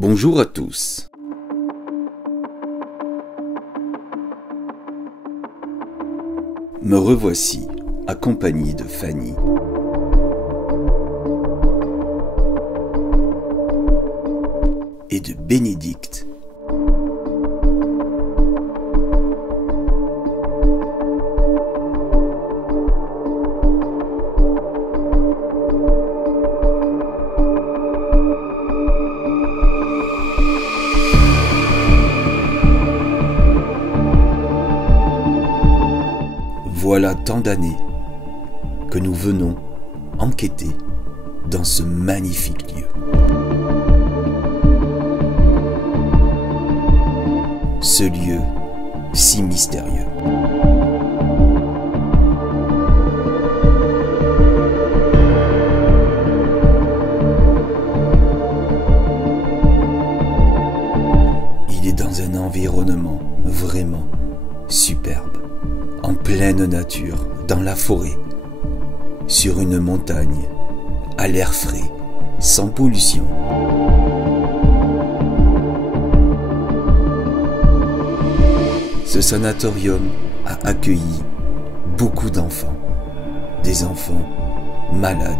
Bonjour à tous. Me revoici, accompagné de Fanny. Et de Bénédicte. Voilà tant d'années que nous venons enquêter dans ce magnifique lieu. Ce lieu si mystérieux. Il est dans un environnement vraiment superbe. En pleine nature, dans la forêt, sur une montagne, à l'air frais, sans pollution. Ce sanatorium a accueilli beaucoup d'enfants, des enfants malades.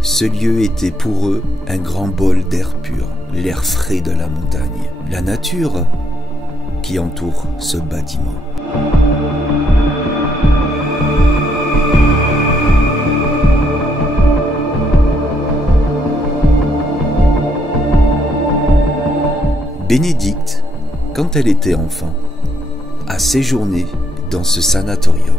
Ce lieu était pour eux un grand bol d'air pur, l'air frais de la montagne, la nature qui entoure ce bâtiment. Bénédicte, quand elle était enfant, a séjourné dans ce sanatorium.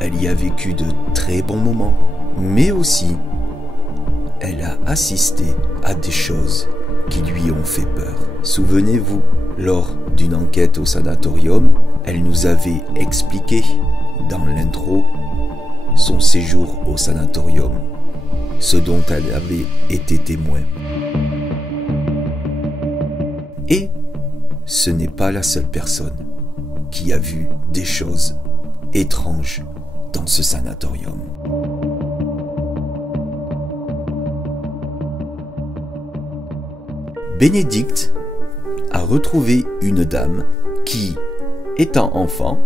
Elle y a vécu de très bons moments, mais aussi elle a assisté à des choses qui lui ont fait peur. Souvenez-vous, lors d'une enquête au sanatorium, elle nous avait expliqué dans l'intro son séjour au sanatorium, ce dont elle avait été témoin. Et ce n'est pas la seule personne qui a vu des choses étranges dans ce sanatorium. Bénédicte a retrouvé une dame qui, étant enfant,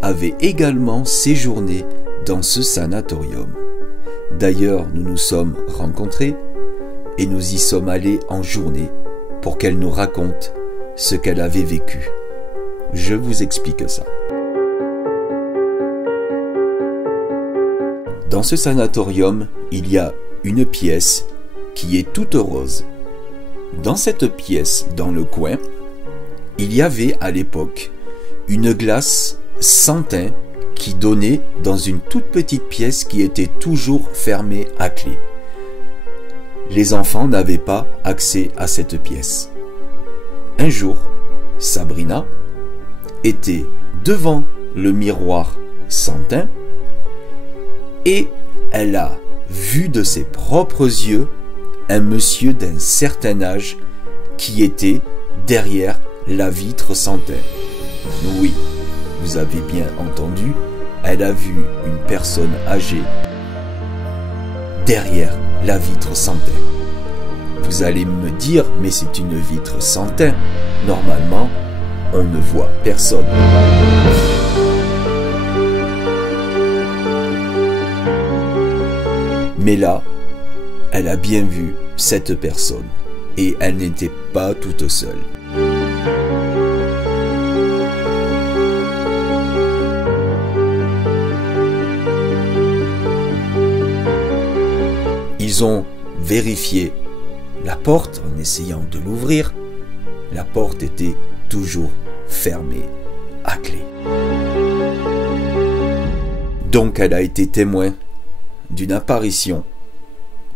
avait également séjourné dans ce sanatorium. D'ailleurs, nous nous sommes rencontrés et nous y sommes allés en journée pour qu'elle nous raconte ce qu'elle avait vécu. Je vous explique ça. Dans ce sanatorium, il y a une pièce qui est toute rose. Dans cette pièce, dans le coin, il y avait à l'époque une glace sans teint qui donnait dans une toute petite pièce qui était toujours fermée à clé. Les enfants n'avaient pas accès à cette pièce. Un jour, Sabrina était devant le miroir sans teint et elle a vu de ses propres yeux un monsieur d'un certain âge qui était derrière la vitre sans teint. Oui, vous avez bien entendu, elle a vu une personne âgée derrière la vitre sans teint. Vous allez me dire, mais c'est une vitre sans teint. Normalement, on ne voit personne. Mais là, elle a bien vu cette personne et elle n'était pas toute seule. Ils ont vérifié la porte en essayant de l'ouvrir. La porte était toujours fermée à clé. Donc elle a été témoin d'une apparition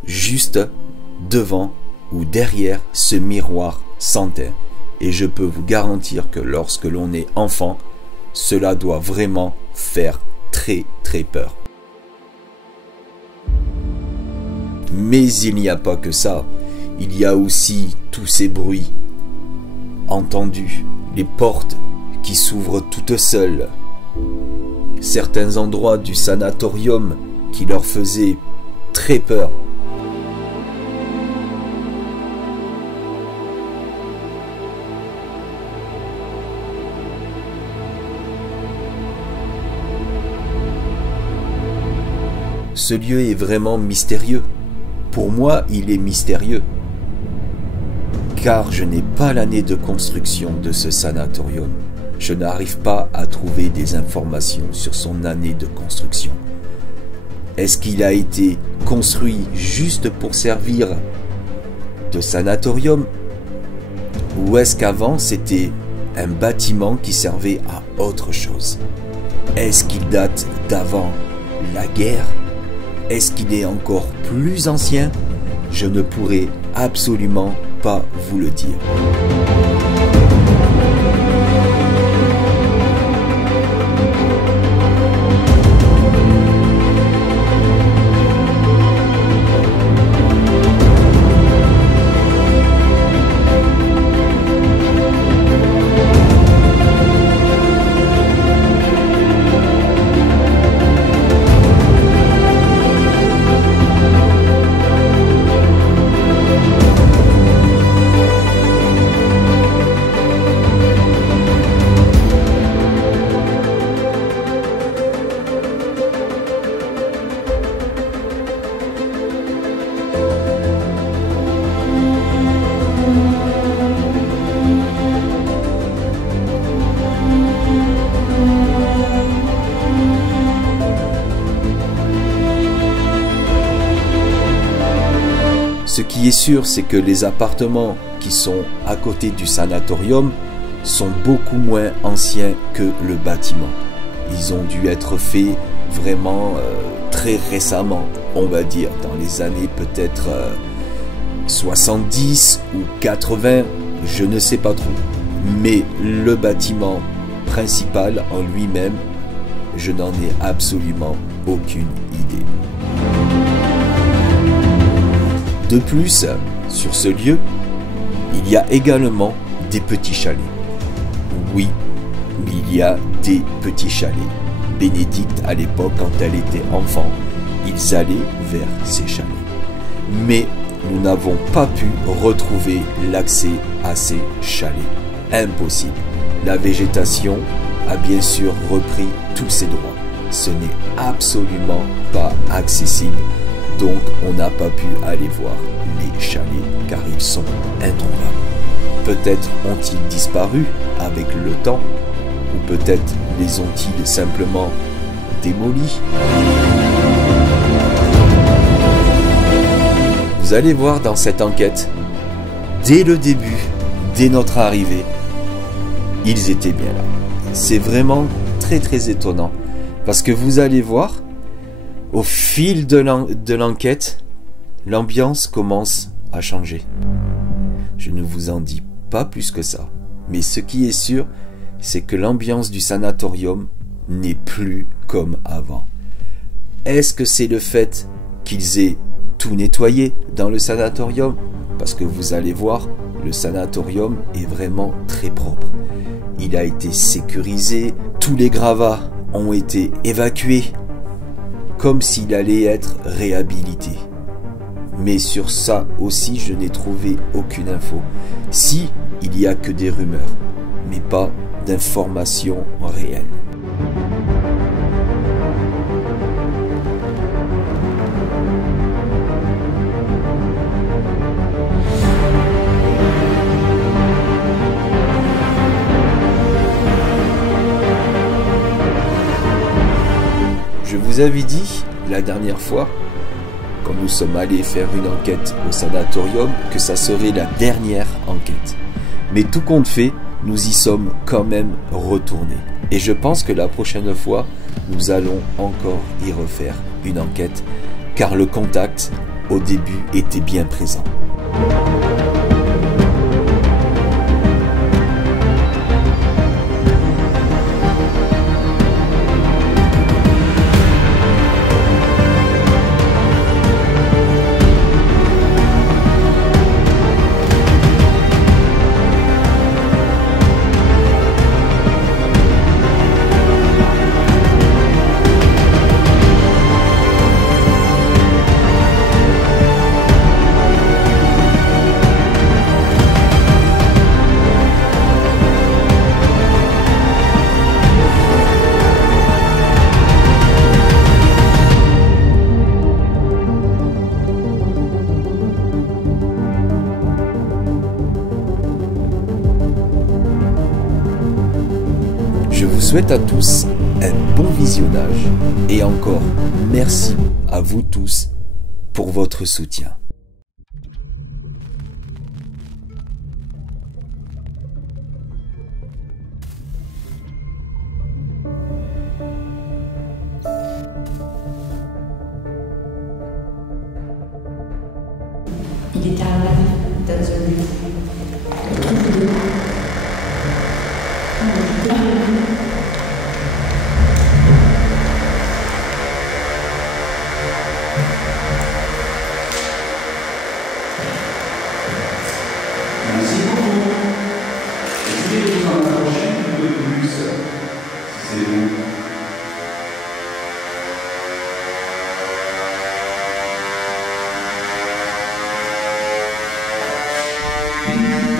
juste devant ou derrière ce miroir sans teint. Et je peux vous garantir que lorsque l'on est enfant, cela doit vraiment faire très très peur. Mais il n'y a pas que ça. Il y a aussi tous ces bruits entendus, les portes qui s'ouvrent toutes seules, certains endroits du sanatorium qui leur faisaient très peur. Ce lieu est vraiment mystérieux. Pour moi, il est mystérieux. Car je n'ai pas l'année de construction de ce sanatorium. Je n'arrive pas à trouver des informations sur son année de construction. Est-ce qu'il a été construit juste pour servir de sanatorium? Ou est-ce qu'avant c'était un bâtiment qui servait à autre chose? Est-ce qu'il date d'avant la guerre? Est-ce qu'il est encore plus ancien? Je ne pourrais absolument pas vous le dire. Ce qui est sûr, c'est que les appartements qui sont à côté du sanatorium sont beaucoup moins anciens que le bâtiment. Ils ont dû être faits vraiment très récemment, on va dire, dans les années peut-être 70 ou 80, je ne sais pas trop. Mais le bâtiment principal en lui-même, je n'en ai absolument aucune idée. De plus, sur ce lieu, il y a également des petits chalets. Oui, il y a des petits chalets. Bénédicte, à l'époque, quand elle était enfant, ils allaient vers ces chalets. Mais nous n'avons pas pu retrouver l'accès à ces chalets. Impossible. La végétation a bien sûr repris tous ses droits. Ce n'est absolument pas accessible. Donc on n'a pas pu aller voir les chalets car ils sont introuvables. Peut-être ont-ils disparu avec le temps ou peut-être les ont-ils simplement démolis. Vous allez voir dans cette enquête, dès le début, dès notre arrivée, ils étaient bien là. C'est vraiment très très étonnant parce que vous allez voir, au fil de l'enquête, l'ambiance commence à changer. Je ne vous en dis pas plus que ça. Mais ce qui est sûr, c'est que l'ambiance du sanatorium n'est plus comme avant. Est-ce que c'est le fait qu'ils aient tout nettoyé dans le sanatorium? Parce que vous allez voir, le sanatorium est vraiment très propre. Il a été sécurisé, tous les gravats ont été évacués, comme s'il allait être réhabilité. Mais sur ça aussi, je n'ai trouvé aucune info. Si, il y a que des rumeurs, mais pas d'informations réelles. Je vous avais dit la dernière fois, quand nous sommes allés faire une enquête au sanatorium, que ça serait la dernière enquête. Mais tout compte fait, nous y sommes quand même retournés. Et je pense que la prochaine fois, nous allons encore y refaire une enquête, car le contact, au début, était bien présent. Je vous souhaite à tous un bon visionnage et encore merci à vous tous pour votre soutien. Il est arrivé dans un lieu. Merci beaucoup. Essayez de vous en approcher un peu plus, si c'est vous.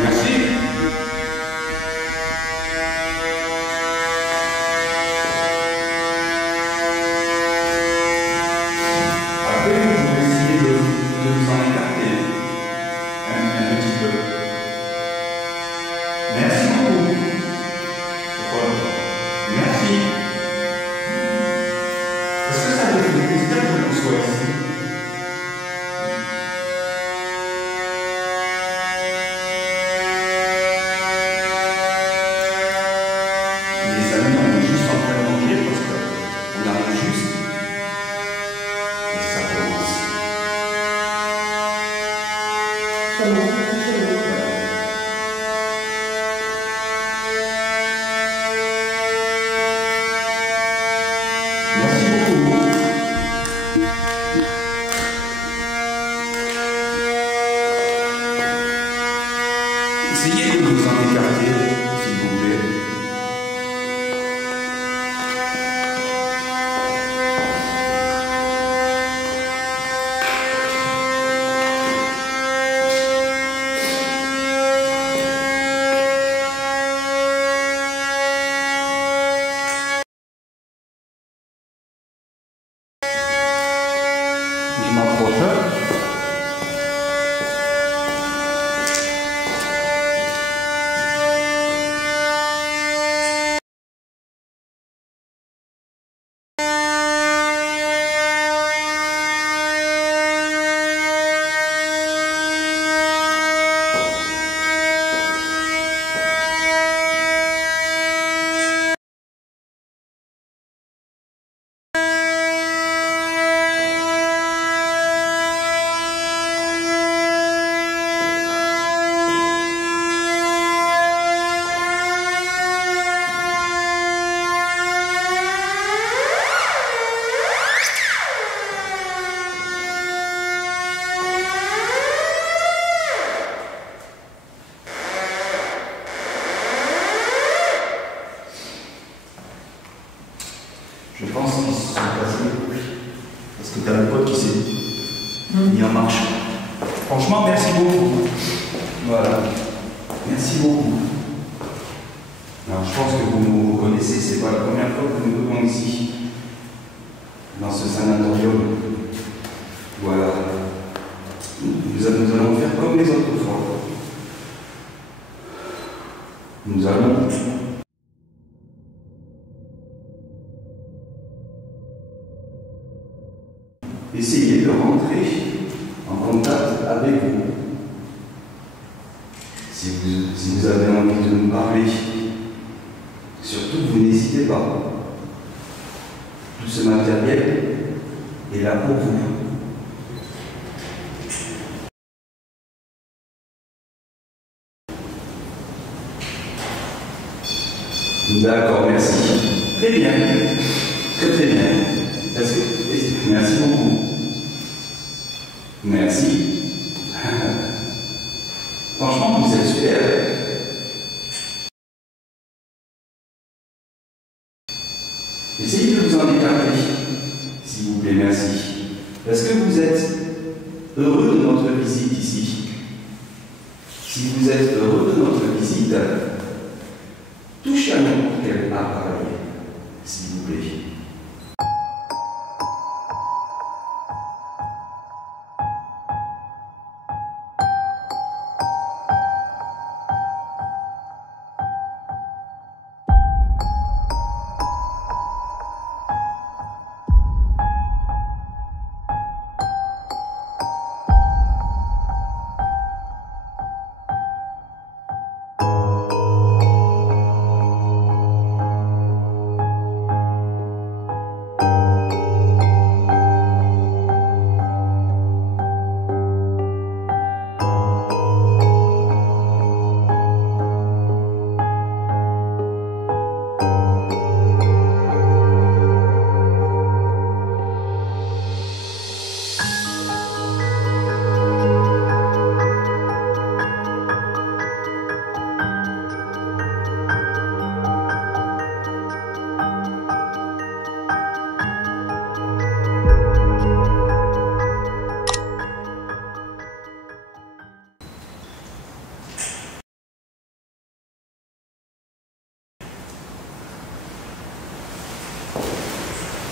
Merci. Après, vous pouvez essayer de vous en écarter un petit peu. Merci beaucoup. Paul. Merci. Est-ce que ça vous fait plaisir que l'on soit ici? Les amis, on est juste en train de manger parce qu'on arrive juste. Et ça commence. Merci beaucoup. Essayez de vous en écarter, s'il vous plaît. Je m'approche. Je pense qu'ils se sont passés parce que t'as le pote qui s'est mis en marche. Franchement, merci beaucoup. Voilà. Merci beaucoup. Alors, je pense que vous nous reconnaissez, c'est pas la première fois que nous venons ici, dans ce sanatorium. Voilà. Nous allons faire comme les autres fois. Nous allons essayer de rentrer en contact avec vous. Si vous avez envie de nous parler, surtout vous n'hésitez pas. Tout ce matériel est là pour vous. D'accord, merci. Très bien. Très très bien. Merci beaucoup. Merci. Franchement, vous êtes super. Essayez de vous en écarter, s'il vous plaît, merci. Est-ce que vous êtes heureux de notre visite ici? Si vous êtes heureux de notre visite, touchez à n'importe quel appareil, s'il vous plaît.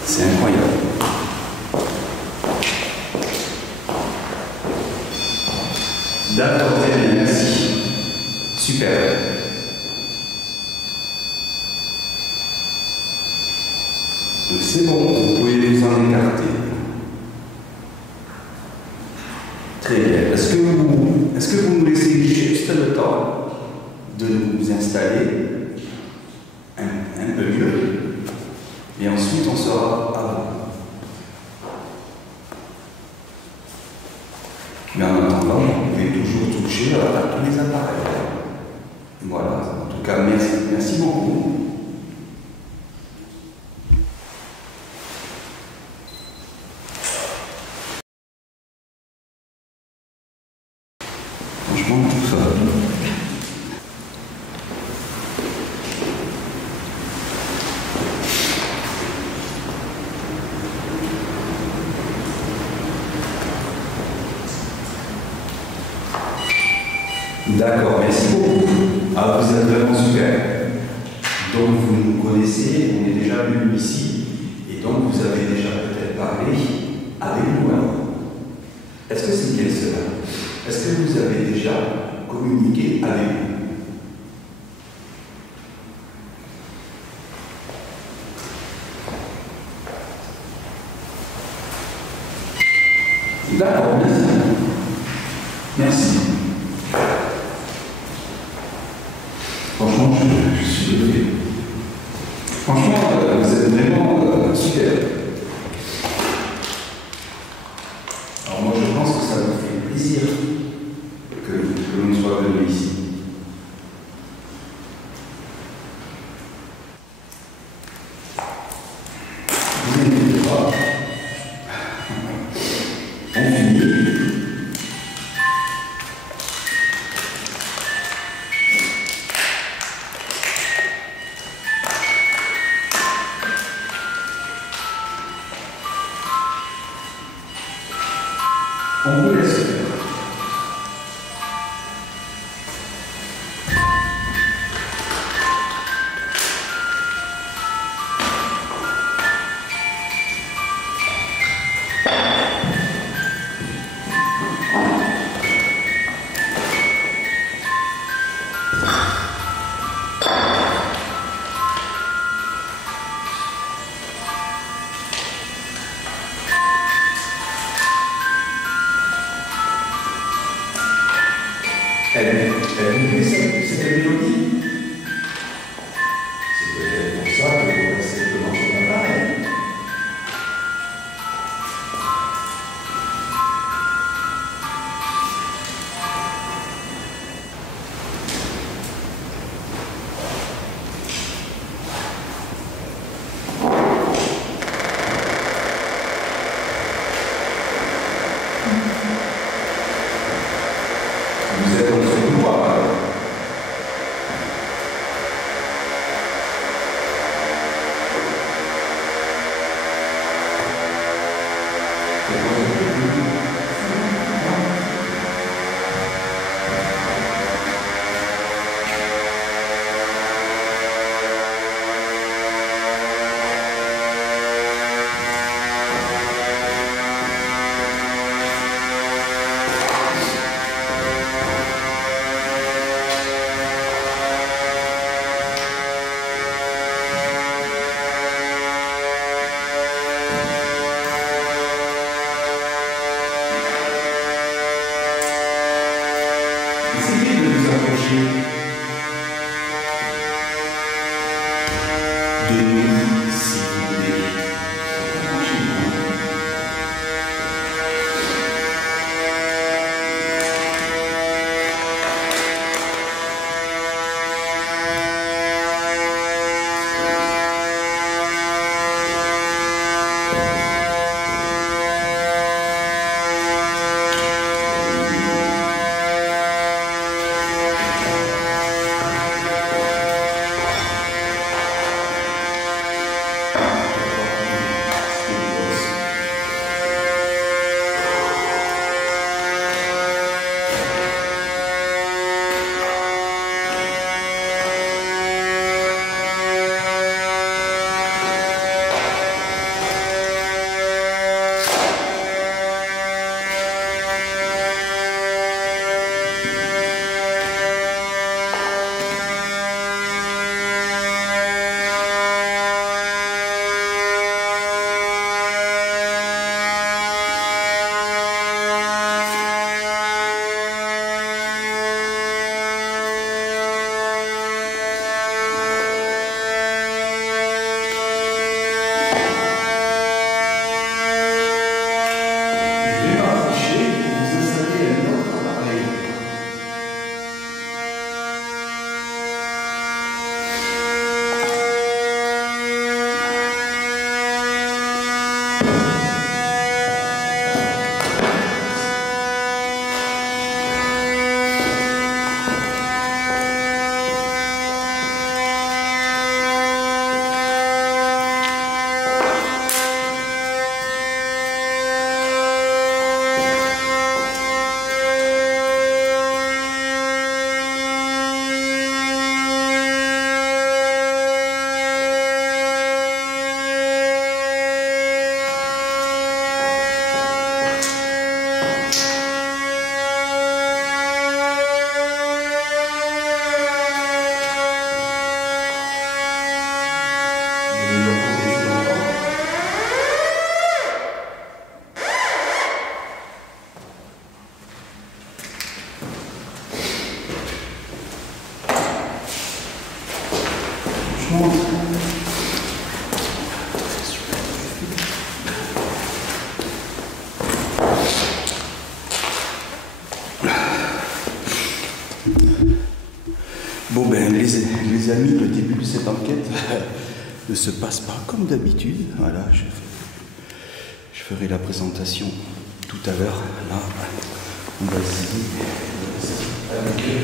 C'est incroyable. D'accord, très bien, merci. Super. Donc c'est bon, vous pouvez vous en écarter. Très bien. Est-ce que vous nous laissez juste le temps de nous installer un peu mieux et ensuite on sera à vous. Mais en attendant, vous pouvez toujours toucher à tous les appareils. Voilà, en tout cas, merci beaucoup. Franchement, tout ça. D'accord, merci beaucoup. Ah, vous êtes vraiment super. Donc vous nous connaissez, on est déjà venu ici, et donc vous avez déjà peut-être parlé avec nous alors. Est-ce que c'est bien cela? Est-ce que vous avez déjà communiqué avec nous? D'accord, merci. Merci. Franchement, je suis désolé. Franchement, vous êtes vraiment super. Alors moi, je pense que ça me fait plaisir que l'on soit venu ici. Vous inquiétez pas. On finit. On vous laisse faire. Elle vous plaît cette mélodie? C'est peut-être pour ça que vous restez devant son appareil. Vous êtes dans ce couloir alors. Essayez de vous approcher de nous si vous voulez. Approchez-vous. Franchement. Bon ben les amis, le début de cette enquête ne se passe pas comme d'habitude. Voilà, je ferai la présentation tout à l'heure. Là, on va essayer avec eux.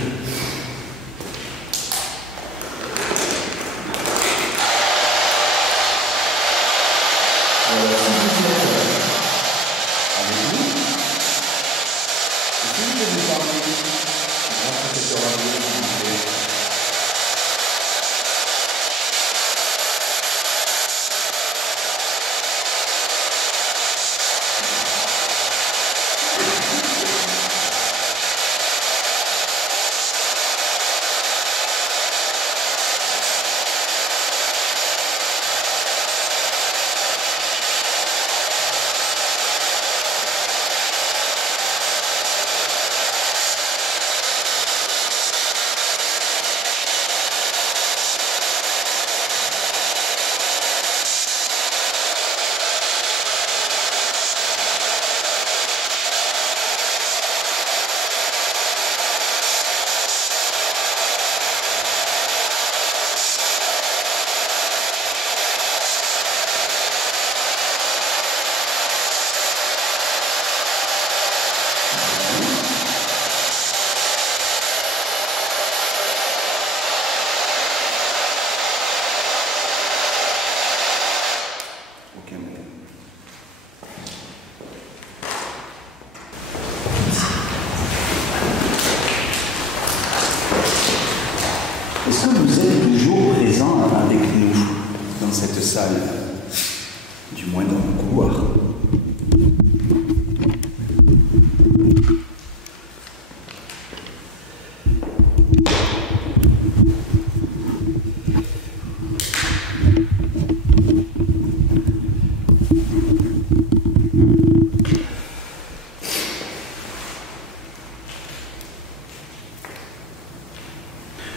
Est-ce que vous êtes toujours présent avec nous dans cette salle, du moins dans le couloir?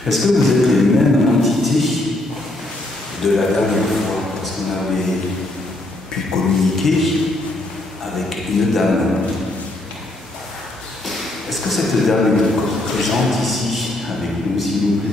Est-ce que vous êtes les mêmes entités de la dernière fois? Parce qu'on avait pu communiquer avec une dame. Est-ce que cette dame est encore présente ici avec nous, s'il vous plaît?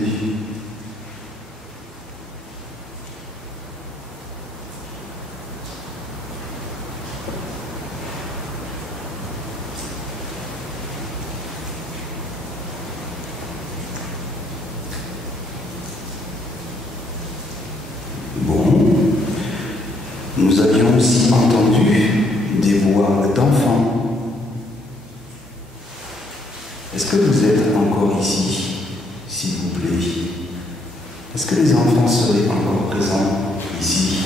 Nous avions aussi entendu des voix d'enfants. Est-ce que vous êtes encore ici, s'il vous plaît? Est-ce que les enfants seraient encore présents ici?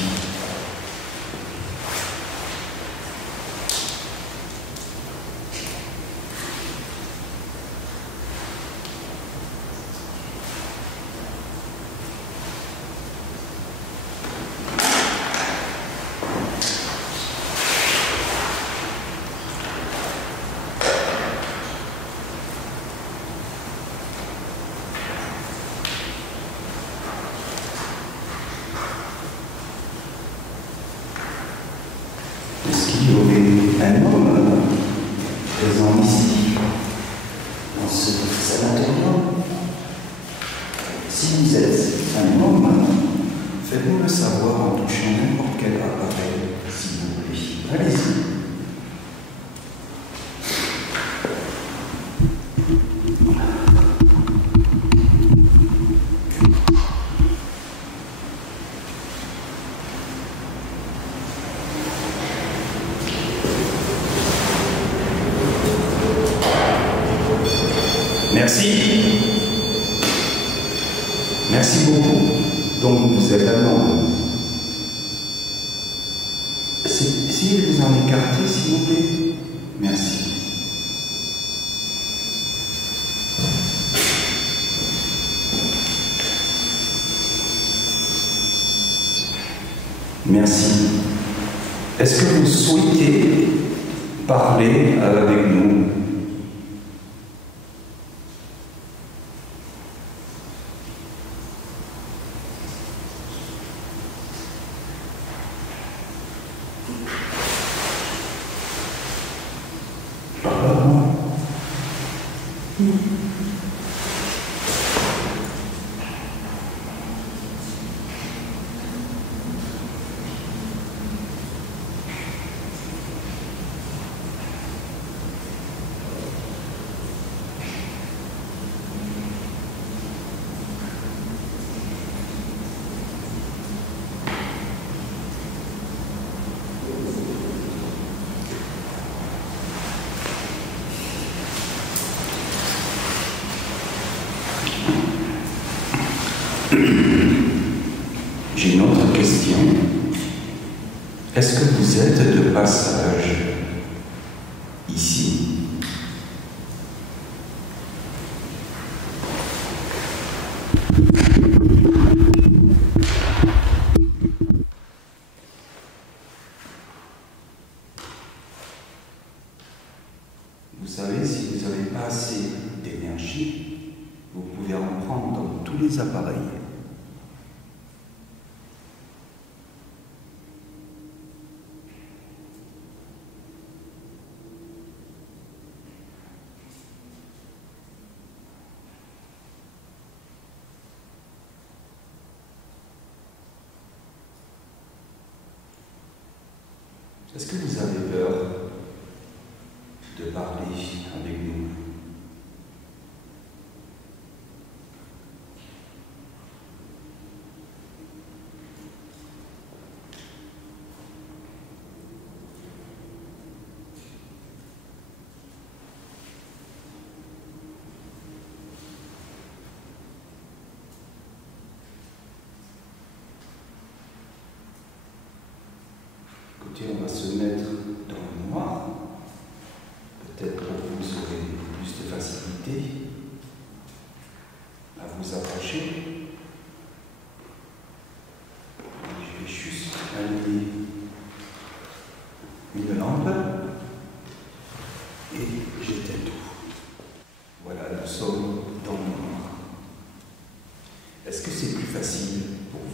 Est-ce qu'il y aurait un homme présent ici, dans ce sanatorium? Si vous êtes un homme, faites-nous le savoir en touchant n'importe quel appareil, s'il vous plaît. Allez-y. Merci. Merci beaucoup. Donc vous êtes allemand. Essayez de vous en écarter, s'il vous plaît. Merci. Merci. Est-ce que vous souhaitez parler avec nous? J'ai une autre question. Est-ce que vous êtes de passage ici? Vous savez, si vous n'avez pas assez d'énergie, vous pouvez en prendre dans tous les appareils. Est-ce que vous avez peur de parler avec nous? Écoutez, on va se mettre dans le noir. Peut-être que vous aurez plus de facilité à vous approcher. Je vais juste allumer une lampe et j'éteins tout. Voilà, nous sommes dans le noir. Est-ce que c'est plus facile pour vous?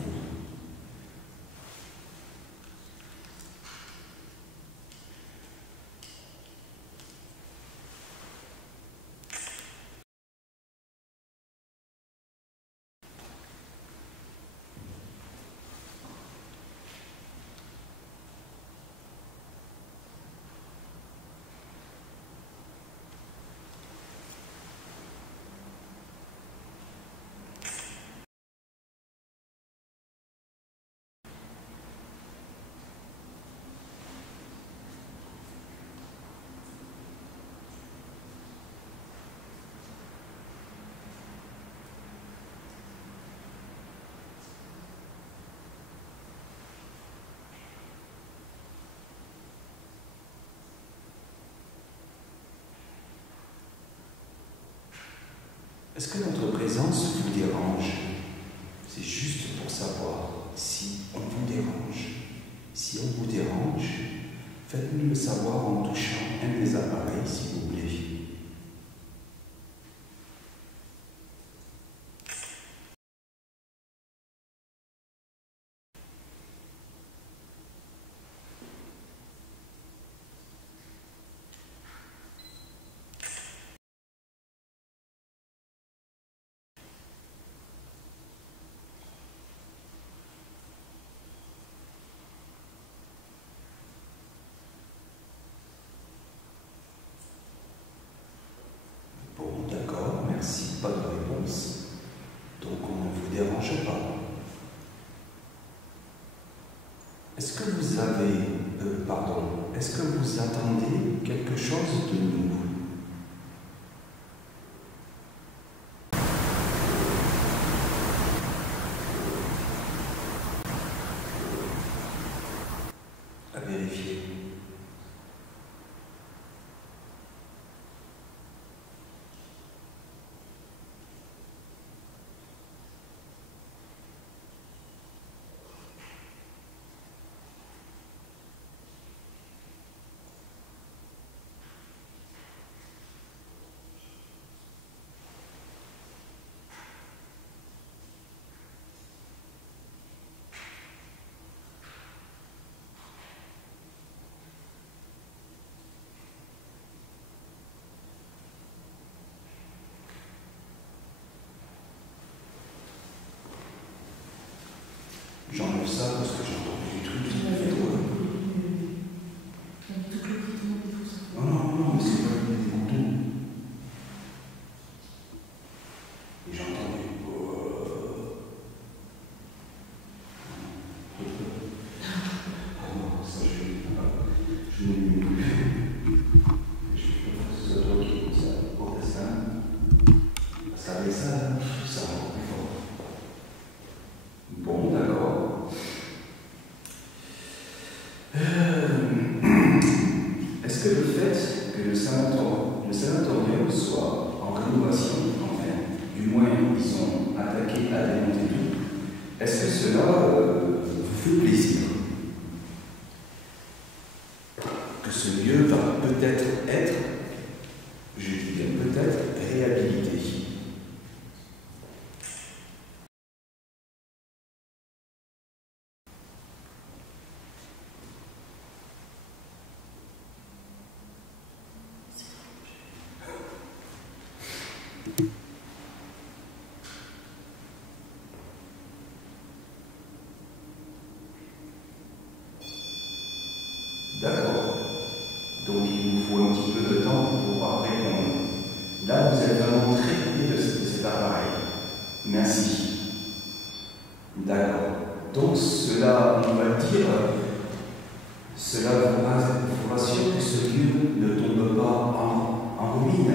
Est-ce que notre présence vous dérange? C'est juste pour savoir si on vous dérange. Si on vous dérange, faites-nous le savoir en touchant un des appareils, s'il vous plaît. Pas de réponse, donc on ne vous dérange pas. Est-ce que vous est-ce que vous attendez quelque chose de nous? À vérifier. J'enlève ça parce que j'entends des trucs. Non, mais c'est pas des manteaux. Et j'entends des... non, ça je ne l'ai plus. Je peux faire ce truc qui ça pour ça. Ça avec ça, ça va encore plus fort. est-ce que le fait que le sanatorium soit en rénovation, enfin, du moins ils ont attaqué à démonter tout, est-ce que cela vous fait plaisir? Que ce lieu va peut-être être, je dis bien peut-être, réhabilité. D'accord. Donc il vous faut un petit peu de temps pour pouvoir répondre. Là, vous êtes vraiment très près de cet appareil. Merci. D'accord. Donc cela, on va dire, cela vous rassure que ce lieu ne tombe pas en ruine.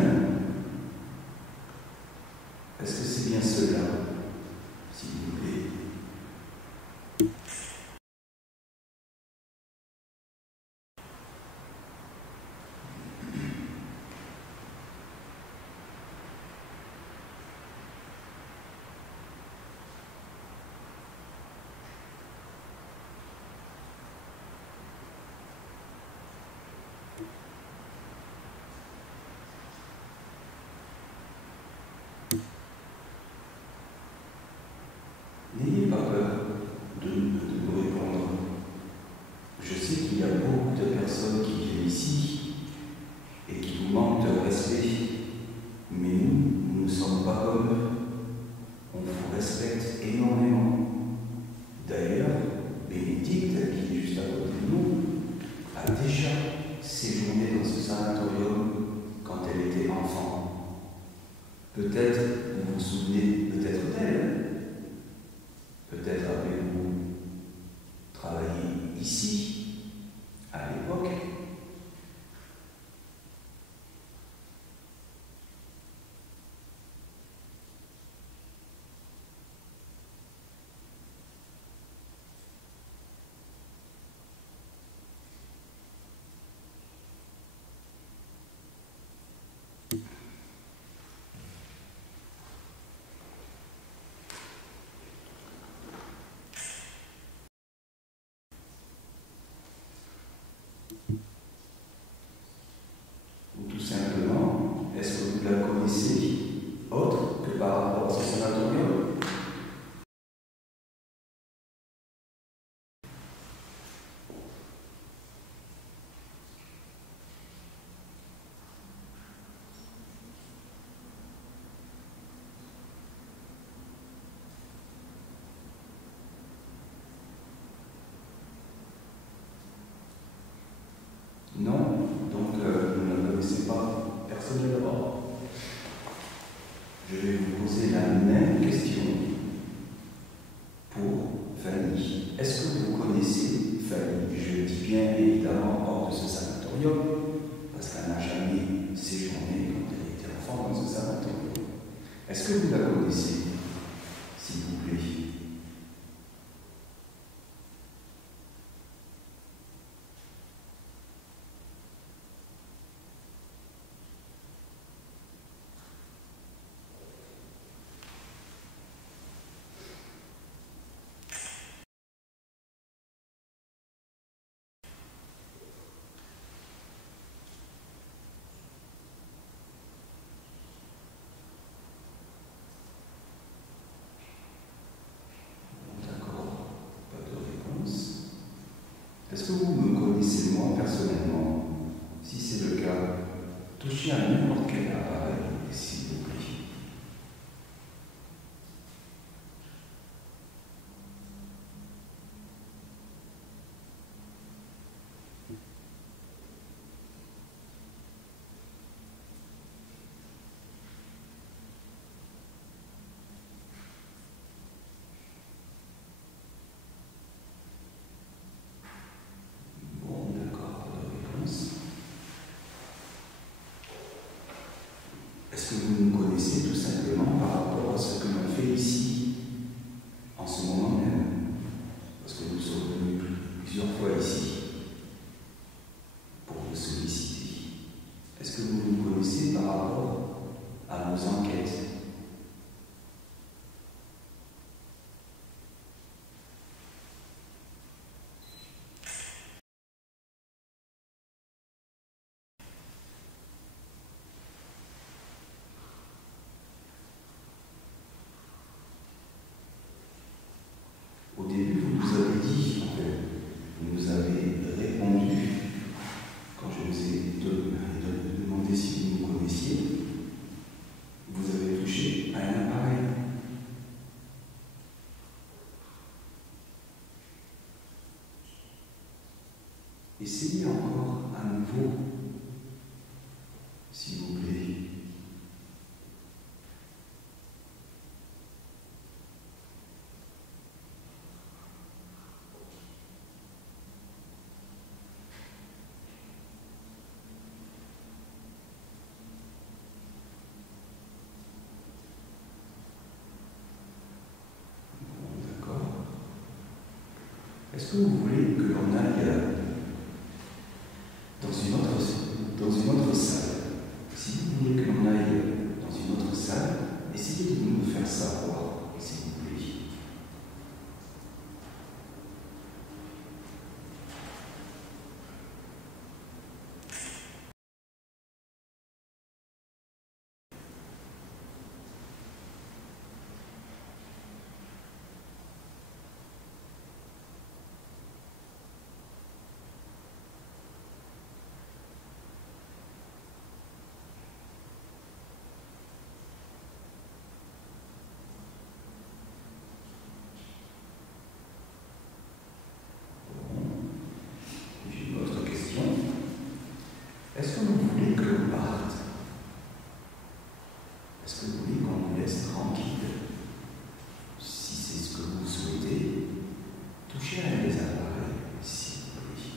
Est-ce que c'est bien cela, s'il vous plaît? N'ayez pas peur de me répondre. Je sais qu'il y a beaucoup de personnes qui viennent ici et qui vous manquent de respect, mais nous ne sommes pas comme eux. On vous respecte énormément. D'ailleurs, Bénédicte, qui est juste à côté de nous, a déjà séjourné dans ce sanatorium quand elle était enfant. Peut-être vous vous souvenez peut-être d'elle. Peut-être avez-vous travaillé ici, à l'époque. Ou tout simplement, est-ce que vous la connaissez autre que par rapport à ce sanatorium? Non, donc vous ne la connaissez pas personnellement. Je vais vous poser la même question pour Fanny. Est-ce que vous connaissez Fanny? Je dis bien évidemment hors de ce sanatorium, parce qu'elle n'a jamais séjourné quand elle était enfant dans ce sanatorium. Est-ce que vous la connaissez, s'il vous plaît? Est-ce que vous me connaissez moi personnellement? Si c'est le cas, touchez à n'importe quel appareil, s'il vous plaît. Est-ce que vous nous connaissez tout simplement par rapport à ce que l'on fait ici, en ce moment même? Parce que nous sommes venus plusieurs fois ici pour vous solliciter. nos enquêtes. Au début, vous nous avez dit, vous nous avez répondu, quand je vous ai demandé si vous nous connaissiez, vous avez touché à un appareil. Essayez encore à nouveau, s'il vous plaît. Est-ce que vous voulez que l'on aille dans une autre salle? Si vous voulez que l'on aille dans une autre salle, essayez de nous le faire savoir, s'il vous plaît. Est-ce que vous voulez que l'on parte? Est-ce que vous voulez qu'on nous laisse tranquille? Si c'est ce que vous souhaitez, touchez à un des appareils, s'il vous plaît.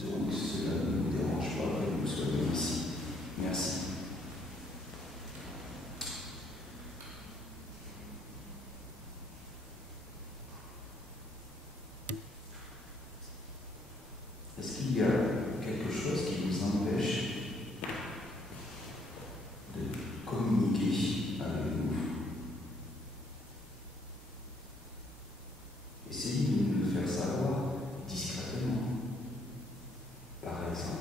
Donc cela ne nous dérange pas que nous soyons ici. Merci. Est-ce qu'il y a quelque chose qui vous empêche de communiquer avec nous? Essayez de nous le faire savoir discrètement. Par exemple.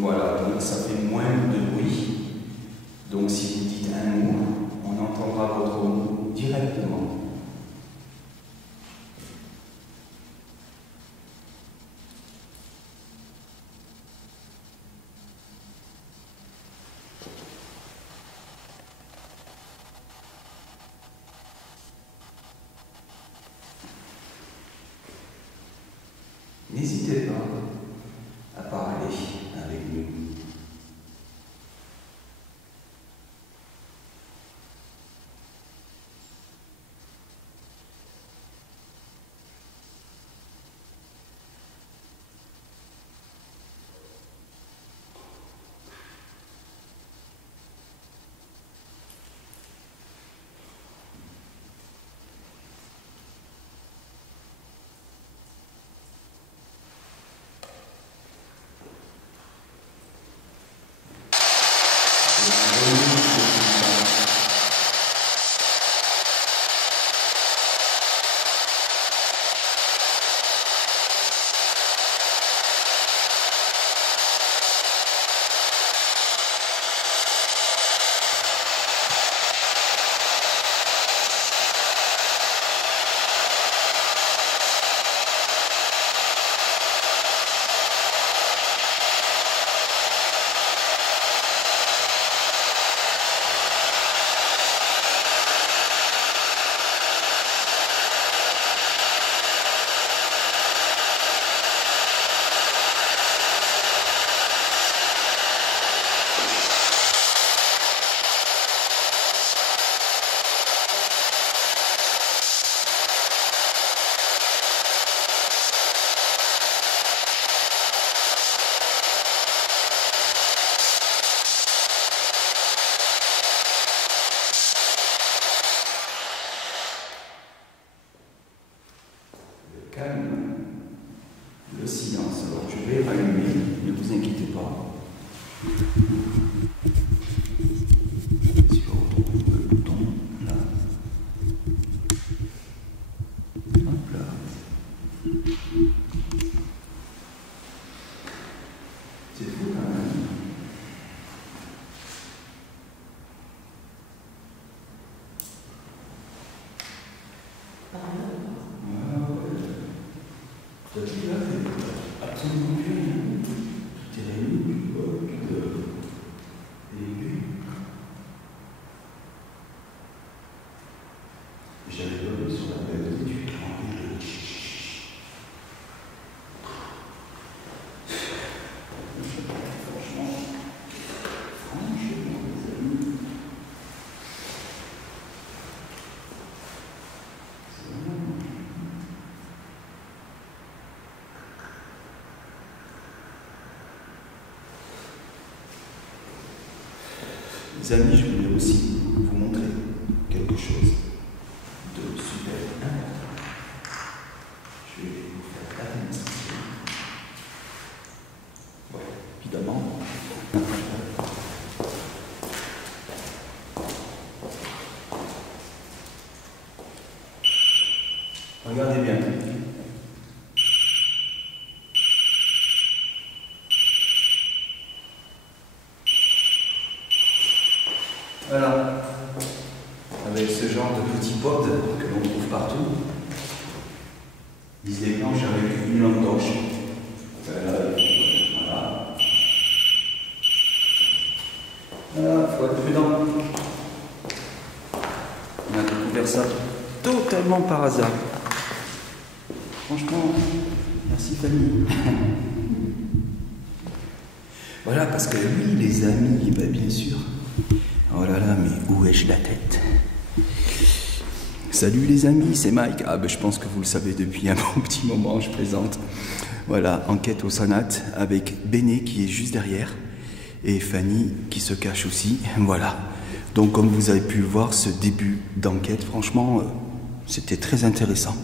Voilà, donc ça fait moins de bruit. Donc si vous dites un mot, on entendra votre mot directement. N'hésitez pas à parler avec nous. Calme, le silence. Alors je vais rallumer, ne vous inquiétez pas. Si je retrouve le bouton, là. Hop là. C'est fou quand même. Toi, tu l'as fait absolument plus rien. Tout est réuni du bol, des aiguilles. J'avais donné sur la bête du cran. Franchement, les amis. Les amis, je voulais aussi vous montrer quelque chose de super important. Je vais vous faire la démonstration. Voilà, évidemment. Regardez bien. Voilà, avec ce genre de petits pods que l'on trouve partout, ils se déclenchent avec une lampe torche. Voilà. Voilà, faut être prudent. On a découvert ça totalement par hasard. Franchement, merci Fanny. Voilà, parce que oui, les amis, bah, bien sûr. Oh là là, mais où ai-je la tête? Salut les amis, c'est Mike. Ah ben je pense que vous le savez depuis un bon petit moment, je plaisante. Voilà, enquête aux sonates avec Béné qui est juste derrière et Fanny qui se cache aussi. Voilà. Donc comme vous avez pu le voir, ce début d'enquête, franchement, c'était très intéressant.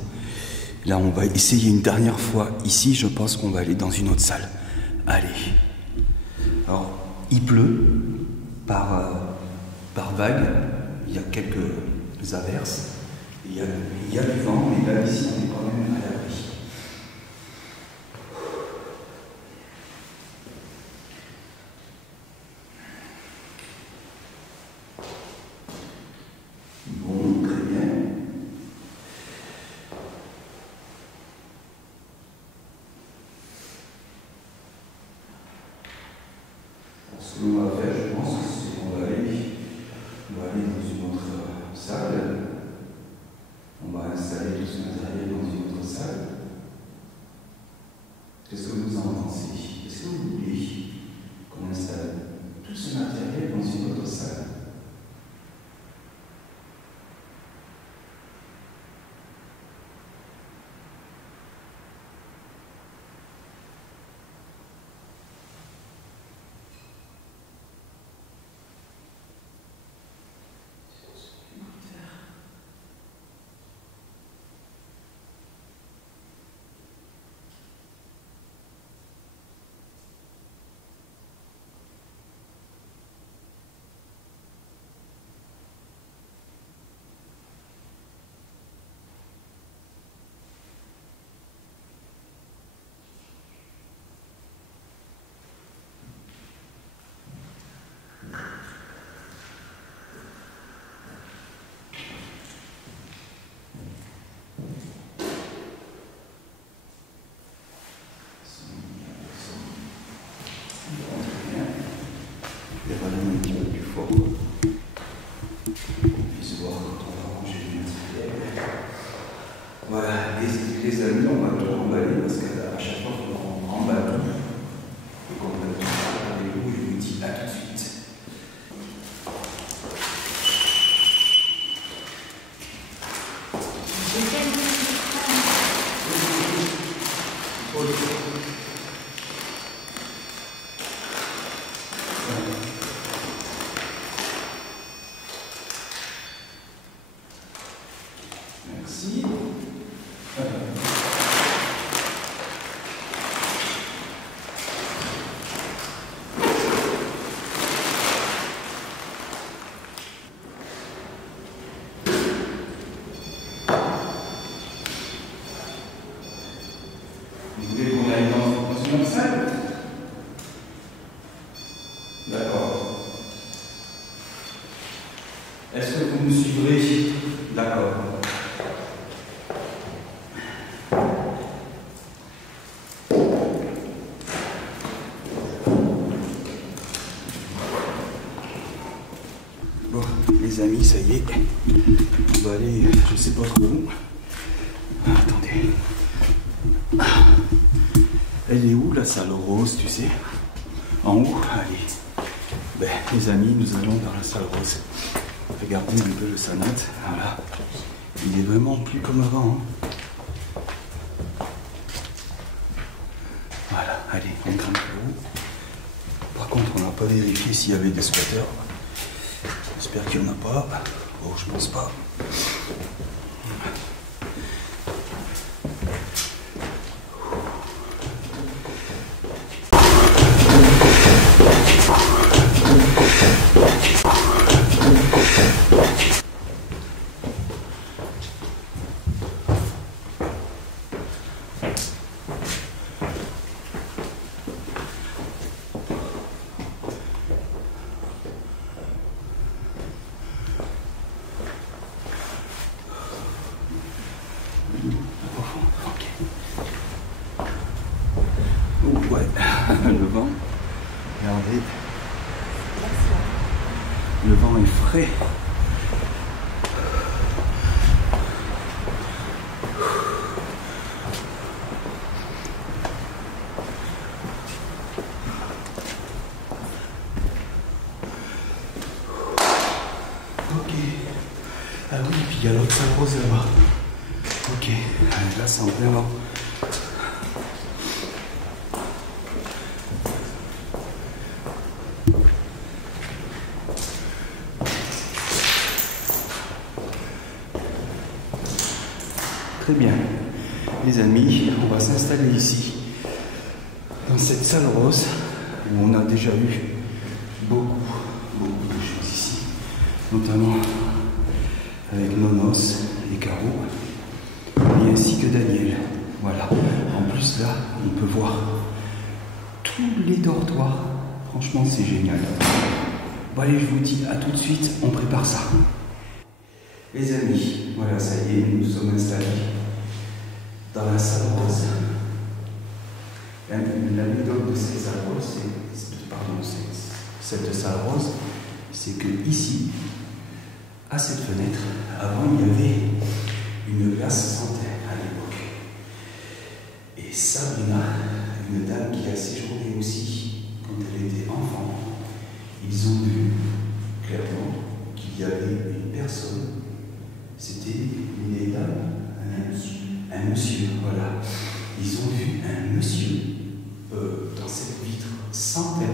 Là, on va essayer une dernière fois ici. Je pense qu'on va aller dans une autre salle. Allez. Alors, il pleut par vague. Il y a quelques averses. Il y a du vent, mais là, ici, on est quand même à l'abri. Ce que l'on va faire, je pense, c'est qu'on va aller dans une autre salle. On va installer tout ce matériel dans une autre salle. Qu'est-ce que vous en pensez? Est-ce que vous voulez qu'on installe tout ce matériel dans une autre salle? Je vais regarder un petit peu plus fort pour qu'on puisse voir quand on va ranger le matériel. Voilà, les amis, on va tout remballer parce qu'à chaque fois qu'on remballe tout et qu'on va tout faire avec vous, je vous dis à tout de suite. Merci. Vous voulez qu'on aille dans une autre salle? D'accord. Est-ce que vous me suivrez? D'accord. Bon, les amis, ça y est. On va aller, je sais pas trop où. Attendez. Elle est où la salle rose, tu sais? En haut? Allez. Ben, les amis, nous allons dans la salle rose. Regardez un peu le sanat. Voilà. Il est vraiment plus comme avant. Hein. Voilà, allez, on grimpe plus haut. Par contre, on n'a pas vérifié s'il y avait des squatteurs. J'espère qu'il n'y en a pas. Oh, je pense pas. Ouais, le vent, regardez, le vent est frais. Ok, ah oui, puis il y a l'autre salle rose là-bas. Ok, là c'est en plein vent. Très bien. Les amis, on va s'installer ici, dans cette salle rose, où on a déjà eu beaucoup de choses ici, notamment avec Nonos et Caro, et ainsi que Daniel. Voilà. En plus là, on peut voir tous les dortoirs. Franchement, c'est génial. Bon allez, je vous dis à tout de suite, on prépare ça. Les amis, voilà, ça y est, nous sommes installés dans la salle rose. L'anecdote de cette salle rose, cette salle rose, c'est que ici, à cette fenêtre, avant il y avait une glace sans terre à l'époque. Et Sabrina, une dame qui a séjourné aussi quand elle était enfant, ils ont vu clairement qu'il y avait une personne, c'était une vieille dame, un monsieur, voilà. Ils ont vu un monsieur dans cette vitre sans terre.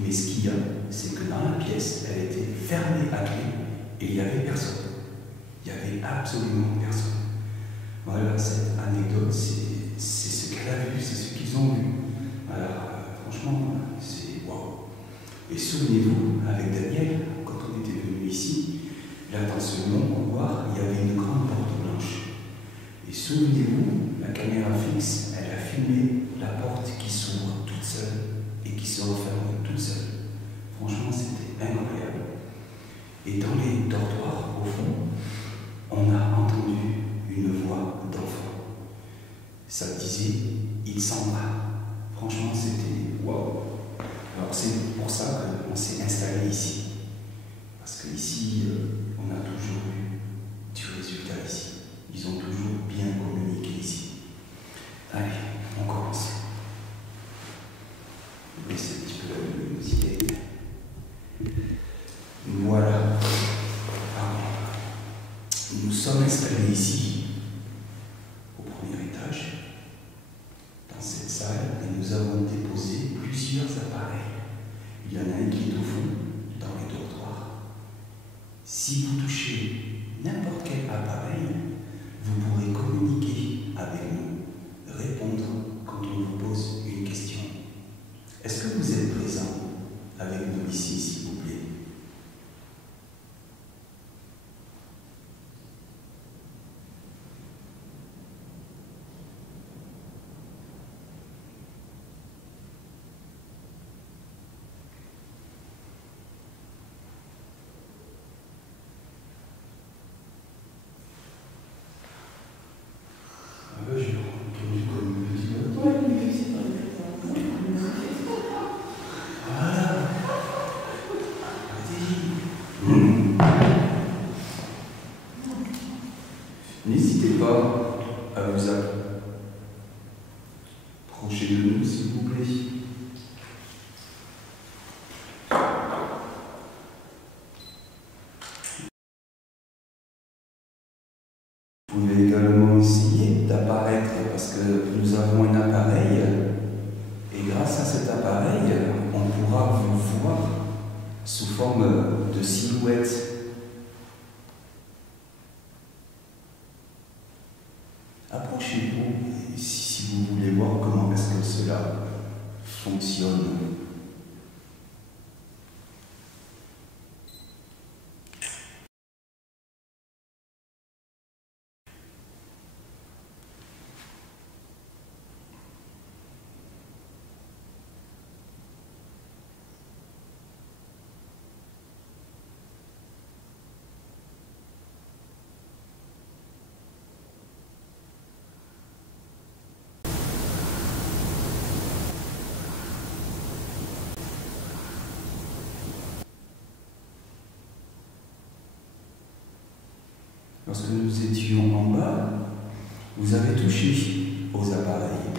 Mais ce qu'il y a, c'est que dans la pièce, elle était fermée à clé et il n'y avait personne. Il n'y avait absolument personne. Voilà, cette anecdote, c'est ce qu'elle a vu, c'est ce qu'ils ont vu. Alors, franchement, c'est waouh. Et souvenez-vous, avec Daniel, quand on était venu ici, là dans ce long couloir, il y avait une grande porte blanche. Et souvenez-vous, la caméra fixe, elle a filmé la porte qui s'ouvre toute seule et qui se referme toute seule. Franchement, c'était incroyable. Et dans les dortoirs, au fond, on a entendu une voix d'enfant. Ça disait « il s'en va ». Franchement, c'était waouh. Alors c'est pour ça qu'on s'est installé ici. Parce qu'ici, on a toujours eu du résultat ici. Ils ont toujours bien communiqué ici. Allez, on commence. Baissez un petit peu la luminosité. Voilà. Alors, nous sommes installés ici, au premier étage, dans cette salle, et nous avons déposé plusieurs appareils. Il y en a un qui est au fond, dans les dortoirs. Si vous touchez n'importe quel appareil, vous pourrez communiquer avec nous, répondre quand on vous pose une question. Est-ce que vous êtes présent avec nous ici, s'il vous plaît? N'hésitez pas à vous approcher de nous, s'il vous plaît. Vous pouvez également essayer d'apparaître parce que nous avons un appareil et grâce à cet appareil, on pourra vous voir sous forme de silhouette. Approchez-vous si vous voulez voir comment est-ce que cela fonctionne. Lorsque nous étions en bas, vous avez touché aux appareils.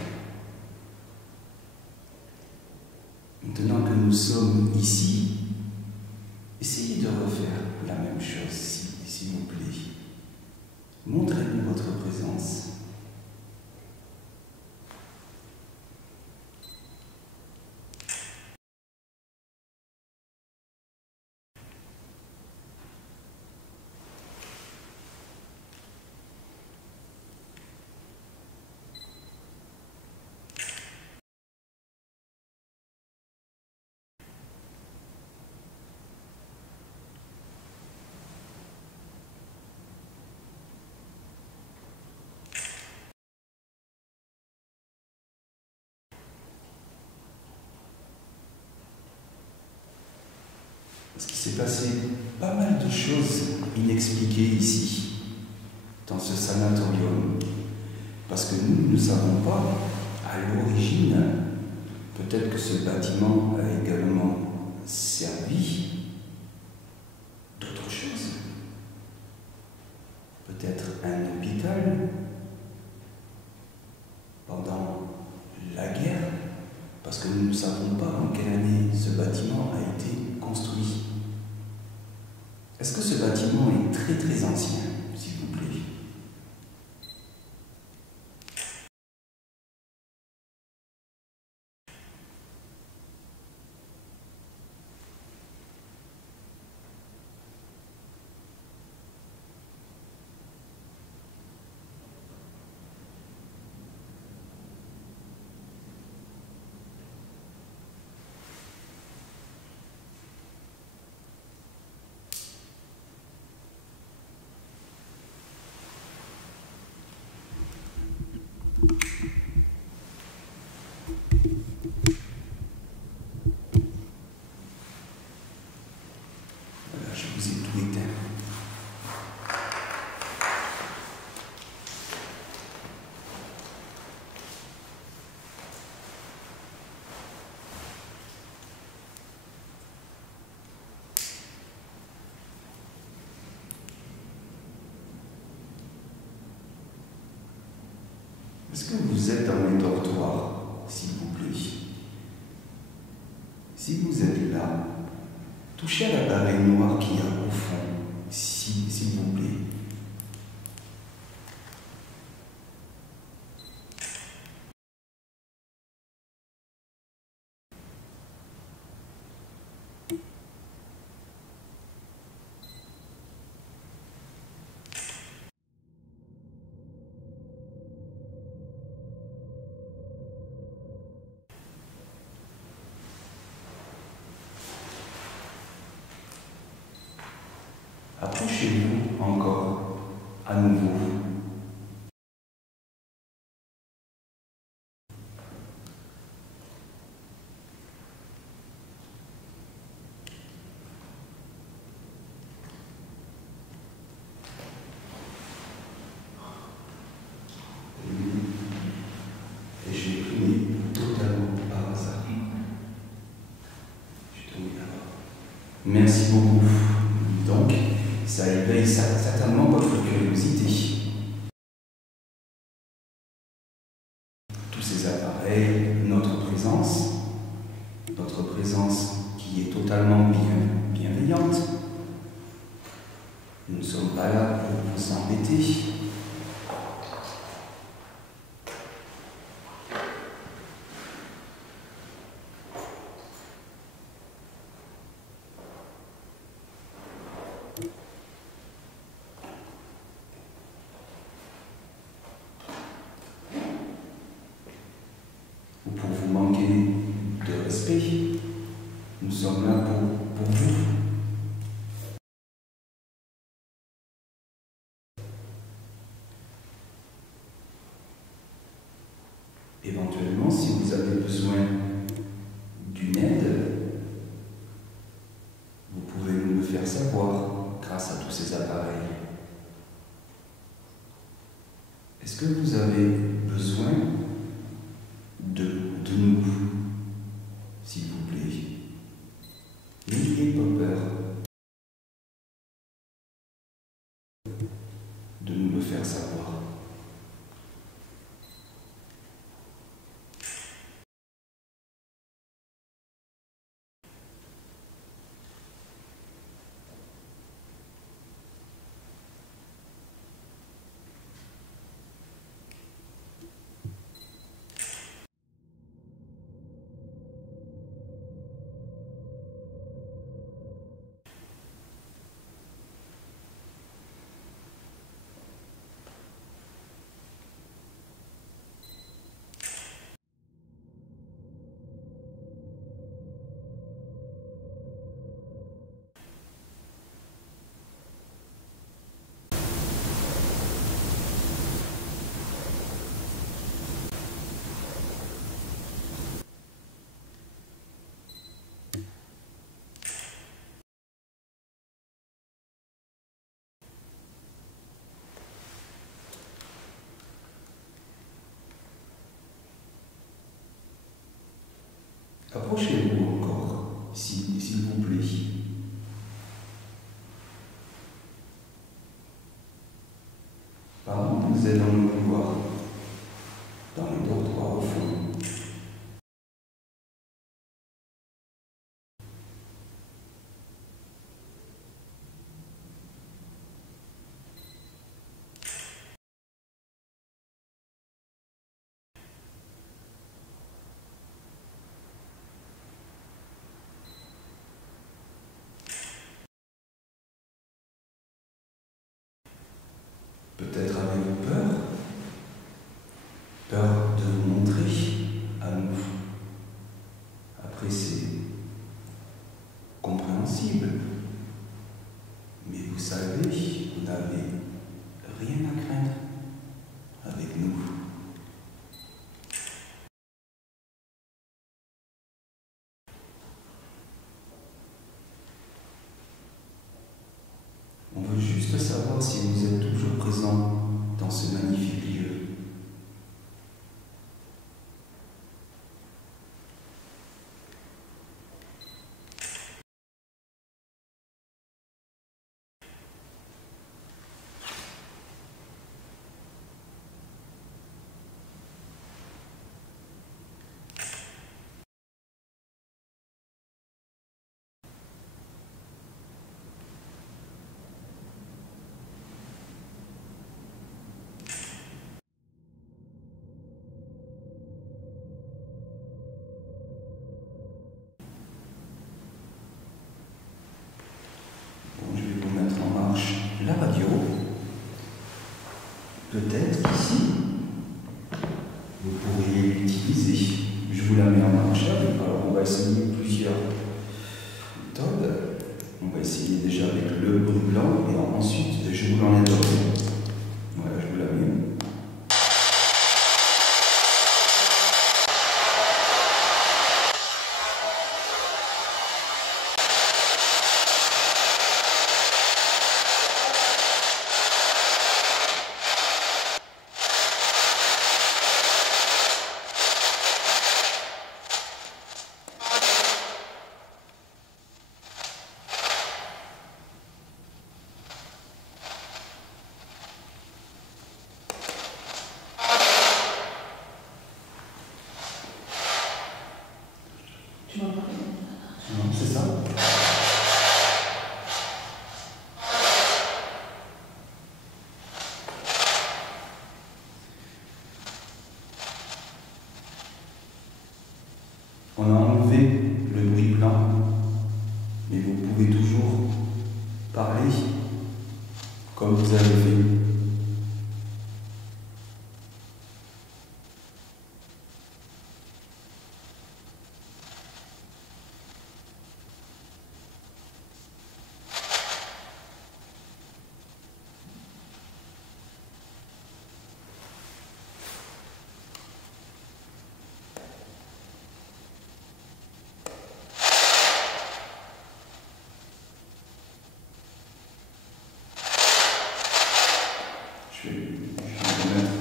Maintenant que nous sommes ici, essayez de refaire la même chose, s'il vous plaît. Montrez-nous votre présence. Parce qu'il s'est passé pas mal de choses inexpliquées ici, dans ce sanatorium. Parce que nous ne savons pas, à l'origine, peut-être que ce bâtiment a également servi d'autre chose. Peut-être un hôpital pendant la guerre, parce que nous ne savons pas en quelle année ce bâtiment a été construit. Est-ce que ce bâtiment est très très ancien, s'il vous plaît? Voilà, je vous ai tout éteint. Est-ce que vous êtes dans les dortoirs, s'il vous plaît? Si vous êtes là, touchez à l'appareil noir qui est au fond, s'il vous plaît. Approchez-vous encore, à nouveau. Et j'ai pris totalement par hasard. Je suis tombé là-bas. Merci beaucoup. Donc, ça éveille certainement votre curiosité. Tous ces appareils, notre présence qui est totalement bienveillante. Nous ne sommes pas là pour vous embêter. Ou pour vous manquer de respect. Nous sommes là pour vous. Éventuellement, si vous avez besoin d'une aide, vous pouvez nous le faire savoir grâce à tous ces appareils. Est-ce que vous avez besoin de nous, s'il vous plaît? N'ayez pas peur de nous le faire savoir. Approchez-vous encore. s'il vous plaît. Pardon, vous êtes dans le couloir, dans le dortoir au fond. Peut-être avez-vous peur? Peur de vous montrer à nous. Après, c'est compréhensible. Mais vous savez, vous n'avez rien à craindre avec nous. On veut juste savoir si vous êtes toujours présent dans ce magnifique lieu. La radio, peut-être ici, vous pourriez l'utiliser. Je vous la mets en marche. Alors on va essayer plusieurs méthodes. On va essayer déjà avec le bruit blanc et ensuite je vous l'enlève. Voilà, je vous la mets. Tu m'entends? Non, c'est ça. On a enlevé le bruit blanc, mais vous pouvez toujours parler comme vous avez fait. Je vais remettre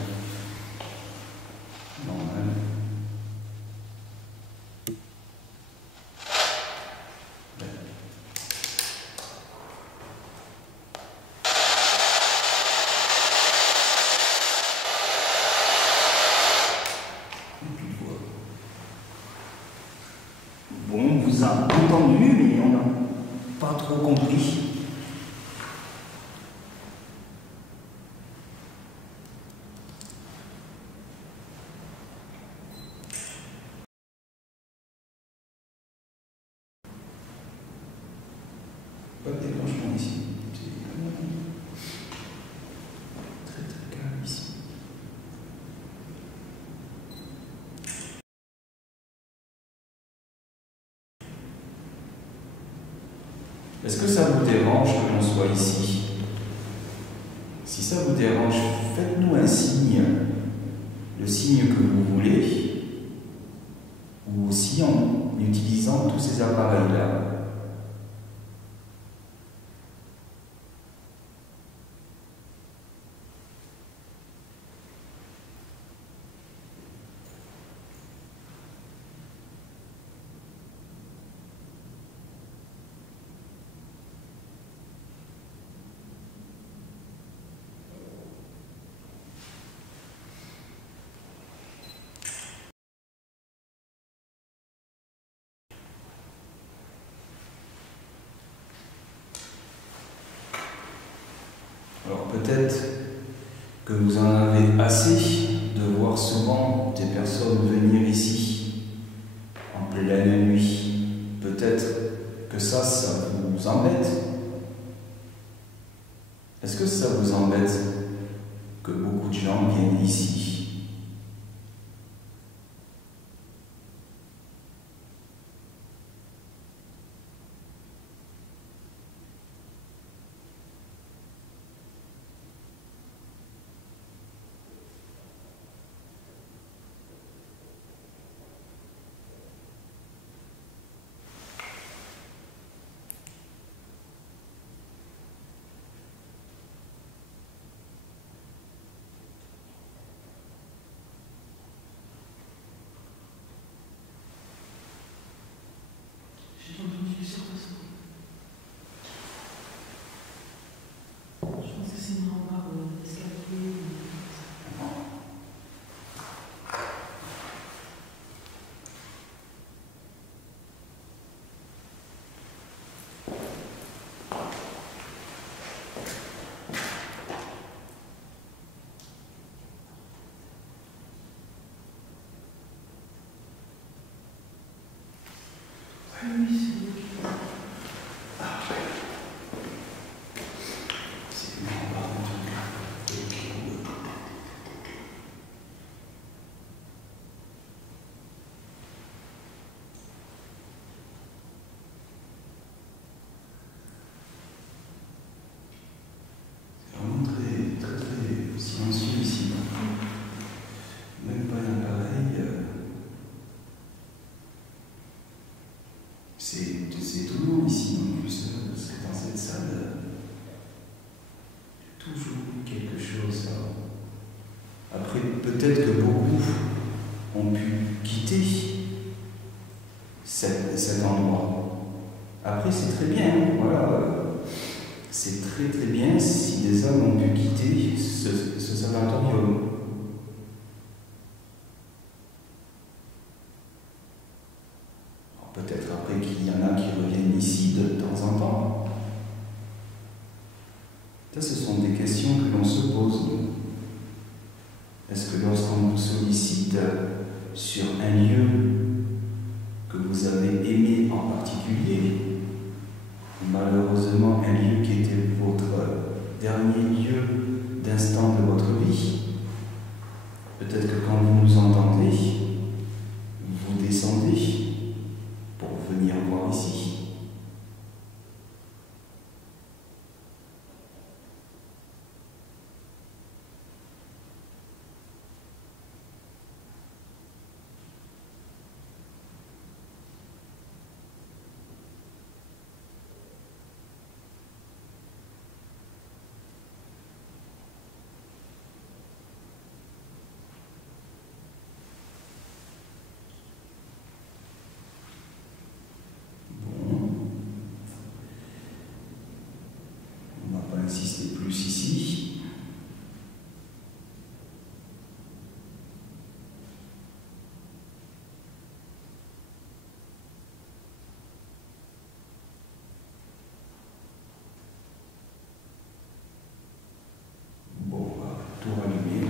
normal. Bon, on vous a entendu, mais on n'a pas trop compris. Pas de déclenchement ici. C'est très très calme ici. Est-ce que ça vous dérange que l'on soit ici? Si ça vous dérange, faites-nous un signe, le signe que vous voulez, ou aussi en utilisant tous ces appareils-là. peut-être que vous en avez assez de voir souvent des personnes venir ici en pleine nuit. Peut-être que ça vous embête. Est-ce que ça vous embête que beaucoup de gens viennent ici? J'ai entendu sur toi ça. Je pense que c'est une rambarde escalier. Oui, c'est bon. Silencieux ici. Même pas d'appareil. C'est tout long ici en plus, parce que dans cette salle, il y a toujours quelque chose. Après, peut-être que beaucoup ont pu quitter cet endroit. Après, c'est très bien, voilà. C'est très très bien si des hommes ont pu quitter ce sanatorium. Peut-être après qu'il y en a qui reviennent ici de temps en temps. Ça, ce sont des questions que l'on se pose. Est-ce que lorsqu'on vous sollicite sur un lieu que vous avez aimé en particulier, malheureusement un lieu qui était votre dernier lieu d'instant de votre vie, peut-être que quand vous nous entendez, vous descendez pour venir voir ici. N'insistez plus ici. Bon, on va tout rallumer.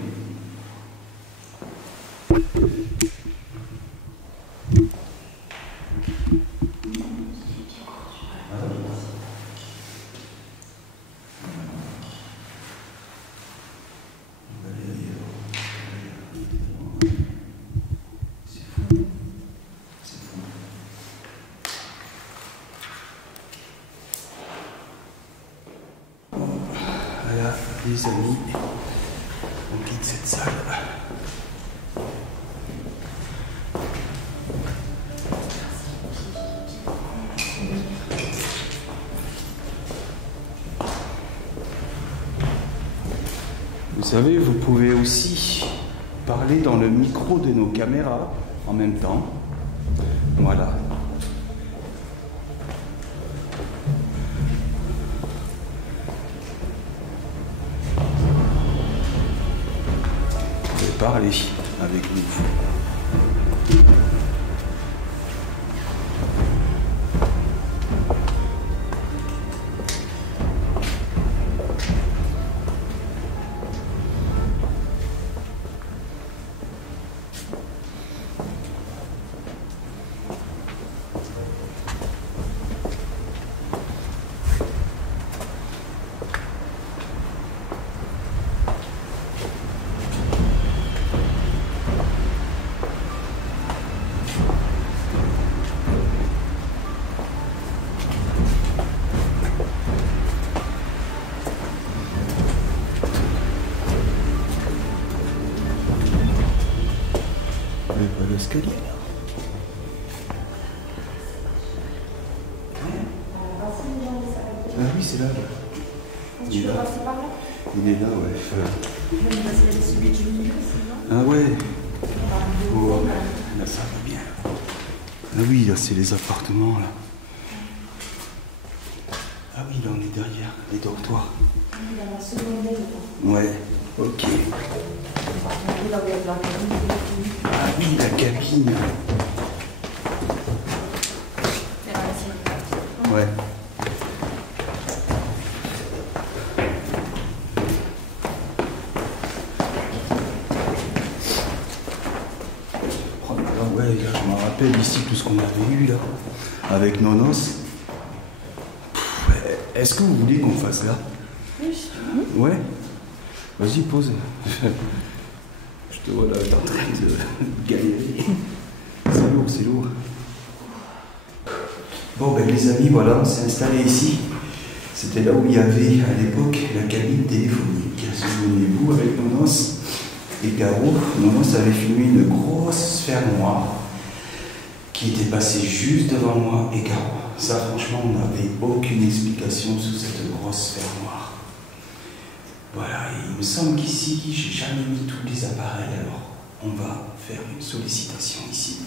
Voilà, les amis, on quitte cette salle. Vous savez, vous pouvez aussi parler dans le micro de nos caméras en même temps. Voilà. Vous pouvez parler avec nous. oui, c'est là. Tu peux passer par là? Il est là, ouais. C'est celui du milieu, sinon. Ah ouais. Oh, là, ça va bien. Ah oui, là, c'est les appartements, là. Ah oui, là, on est derrière les dortoirs. Dans la seconde aile. Ouais, ok. Ah oui, la cabine. Ouais. Oh là là, ouais, là, je me rappelle ici tout ce qu'on avait eu là, avec Nonos. Est-ce que vous voulez qu'on fasse là? Oui, si tu veux. Ouais. Vas-y, pose. Je te vois là, t'es en train de galérer. C'est lourd, c'est lourd. Bon, ben les amis, voilà, on s'est installé ici. C'était là où il y avait à l'époque la cabine téléphonique. Souvenez-vous, avec Nonos et Caro. Nonos avait filmé une grosse sphère noire qui était passée juste devant moi et Caro. Ça, franchement, on n'avait aucune explication sur cette grosse sphère noire. Voilà, et il me semble qu'ici, j'ai jamais mis tous les appareils, alors on va faire une sollicitation ici.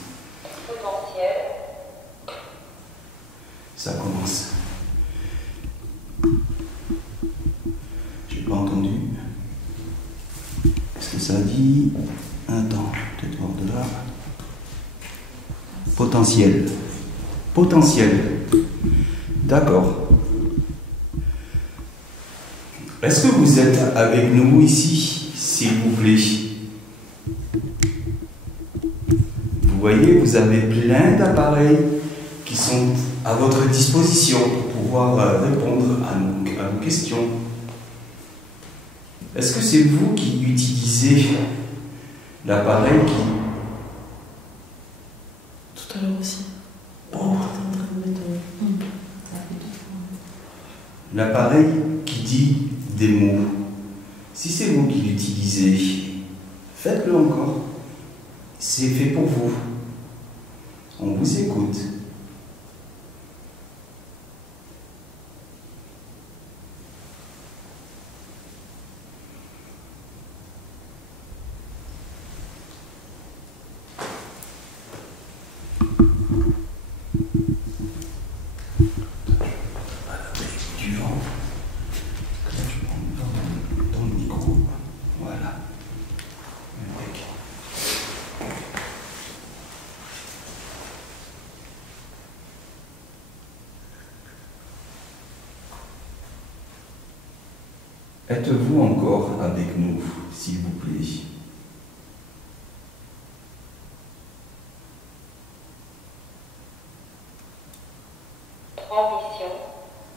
Ça commence. J'ai pas entendu. Est-ce que ça dit... Attends, peut-être voir de là. Potentiel. Potentiel. D'accord. Est-ce que vous êtes avec nous ici, s'il vous plaît? Vous voyez, vous avez plein d'appareils qui sont à votre disposition pour pouvoir répondre à nos questions. Est-ce que c'est vous qui utilisez l'appareil qui... Tout à l'heure aussi. Oh. T'es en train de mettre. L'appareil qui dit des mots. Si c'est vous qui l'utilisez, faites-le encore. C'est fait pour vous. On vous écoute. Du vent. Là, je prends dans le micro. Voilà. Impec. Êtes-vous encore avec nous, s'il vous plaît?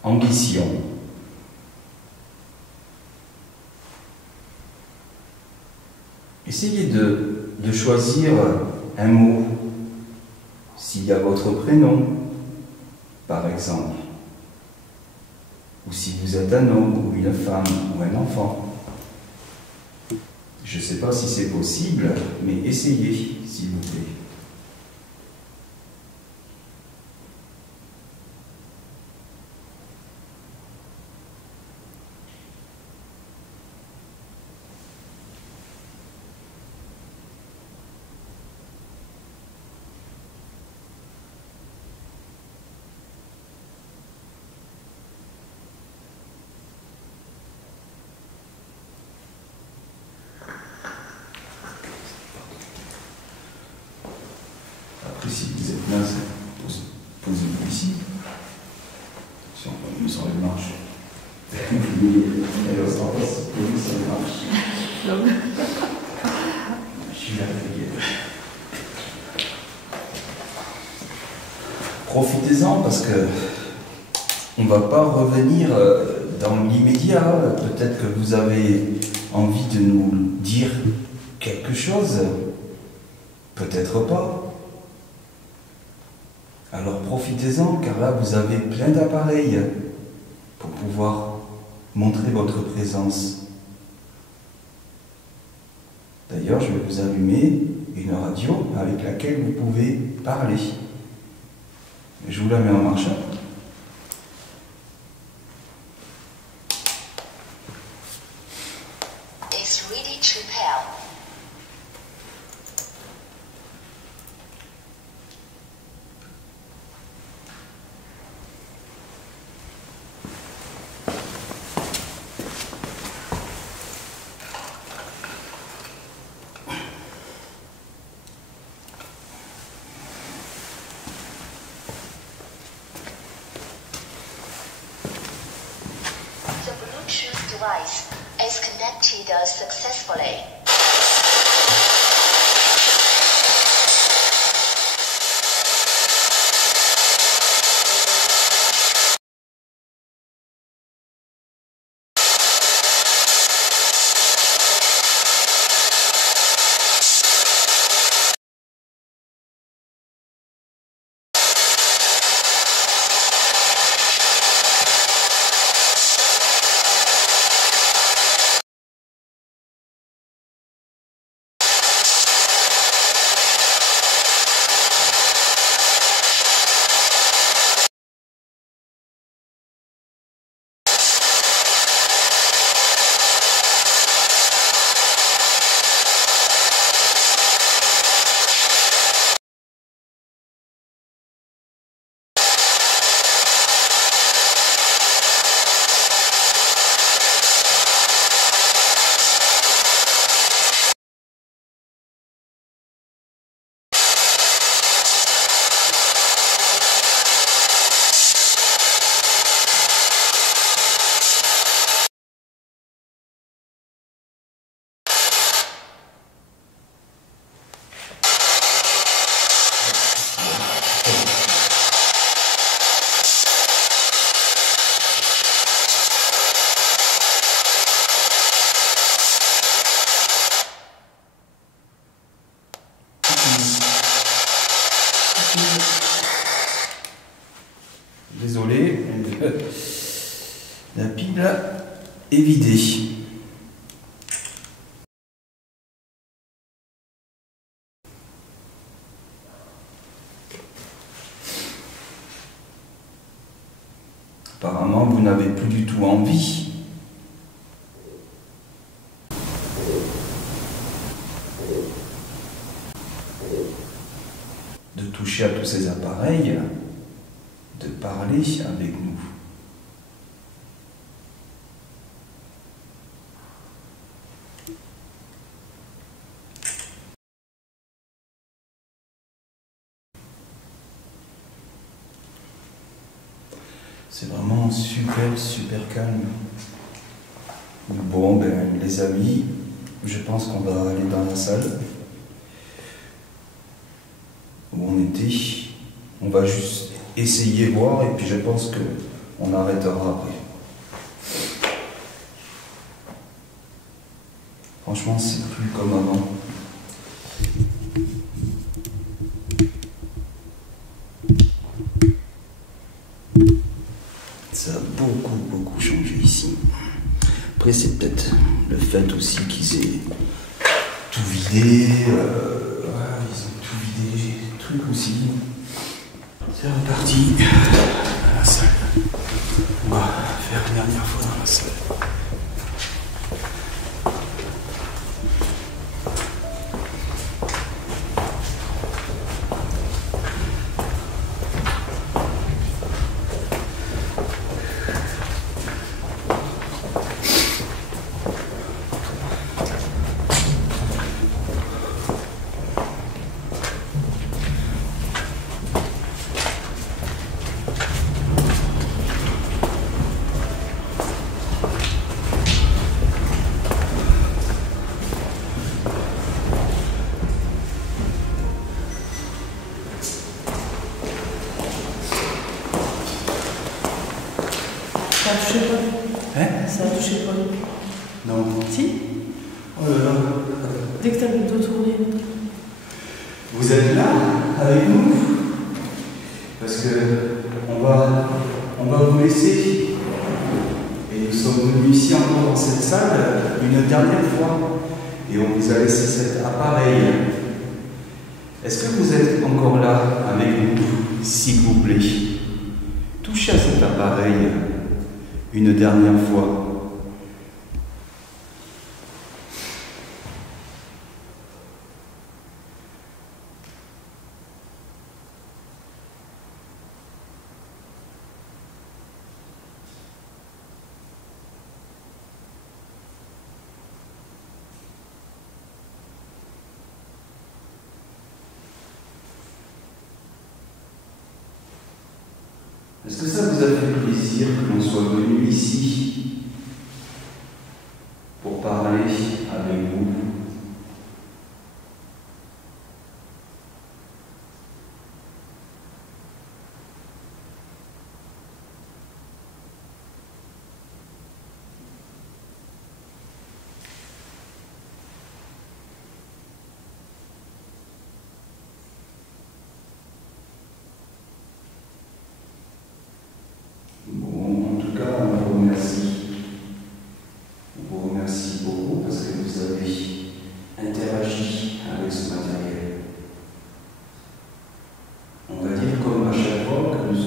Ambition. Essayez de choisir un mot, s'il y a votre prénom, par exemple, ou si vous êtes un homme ou une femme ou un enfant. Je ne sais pas si c'est possible, mais essayez, s'il vous plaît. Après, si vous êtes là, posez-vous ici. Si on peut mieux sur les marches. Alors, ça passe, posez sur les marches. Je suis là, profitez-en parce que on ne va pas revenir dans l'immédiat. Peut-être que vous avez envie de nous dire quelque chose. Peut-être pas. Alors profitez-en, car là vous avez plein d'appareils pour pouvoir montrer votre présence. D'ailleurs, je vais vous allumer une radio avec laquelle vous pouvez parler. Je vous la mets en marche. device is connected successfully. Désolé, la pile est vidée. Apparemment, vous n'avez plus du tout envie. De toucher à tous ces appareils, de parler avec nous. C'est vraiment super calme. Bon, ben les amis, je pense qu'on va aller dans la salle où on était. On va juste essayer, voir, et puis je pense qu'on arrêtera après. Franchement, c'est plus comme avant. Ça a beaucoup changé ici. Après, c'est peut-être le fait aussi qu'ils aient tout vidé. Voilà, ils ont tout vidé, les trucs aussi. C'est reparti à la salle. On va faire une dernière fois dans la salle. Ça a touché Paul. Hein? Ça a touché Paul. Non. Si. Oh là là. Dès que t'as le dos tourné. Vous êtes là avec nous? Parce que on va vous laisser. Et nous sommes venus ici encore dans cette salle une dernière fois. Et on vous a laissé cet appareil. Est-ce que vous êtes encore là avec nous, s'il vous plaît? Touchez à cet appareil une dernière fois. Est-ce que ça vous a fait plaisir que l'on soit venu ici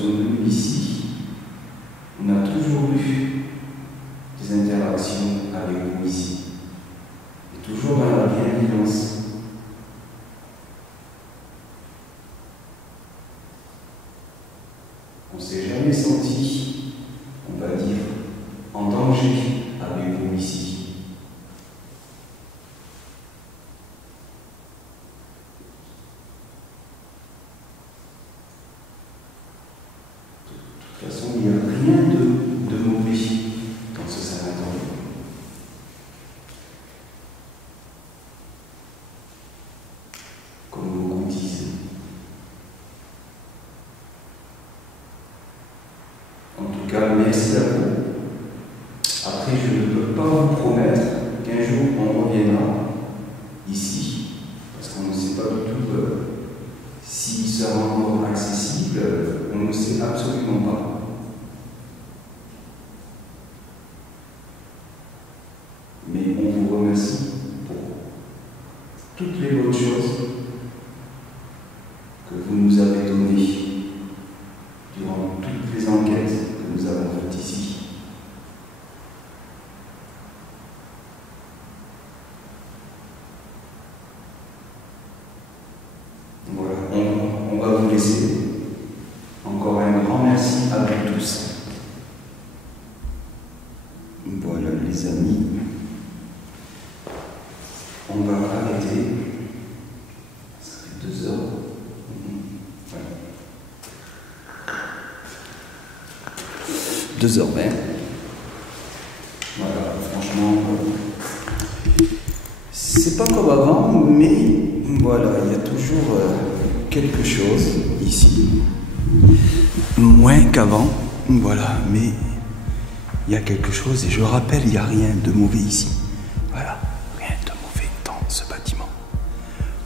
sommes venus ici, on a toujours eu des interactions avec vous ici. Et toujours dans la bienveillance. On ne s'est jamais senti, on va dire, en danger avec vous ici. De toute façon, il n'y a rien de mauvais dans ce sanatorium. Comme beaucoup disent. En tout cas, merci à vous. Après, je ne peux pas vous promettre qu'un jour on reviendra ici, parce qu'on ne sait pas du tout s'il sera encore accessible, on ne sait absolument pas. Mais on vous remercie pour toutes les bonnes choses que vous nous avez données durant toutes les enquêtes que nous avons faites ici. Voilà, on va vous laisser. Encore un grand merci à vous tous. Voilà les amis, on va arrêter. Ça fait 2 heures. Voilà. 2h20. Voilà, franchement, c'est pas comme avant, mais voilà, il y a toujours quelque chose ici. Moins qu'avant, voilà, mais il y a quelque chose, et je rappelle, il n'y a rien de mauvais ici. Voilà, rien de mauvais dans ce bâtiment.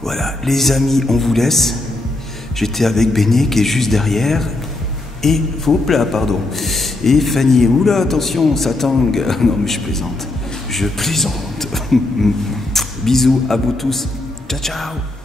Voilà, les amis, on vous laisse. J'étais avec Béné qui est juste derrière. Et, hop là, pardon. Et Fanny, oula, attention, ça tangue. Non, mais je plaisante. Je plaisante. Bisous à vous tous. Ciao, ciao.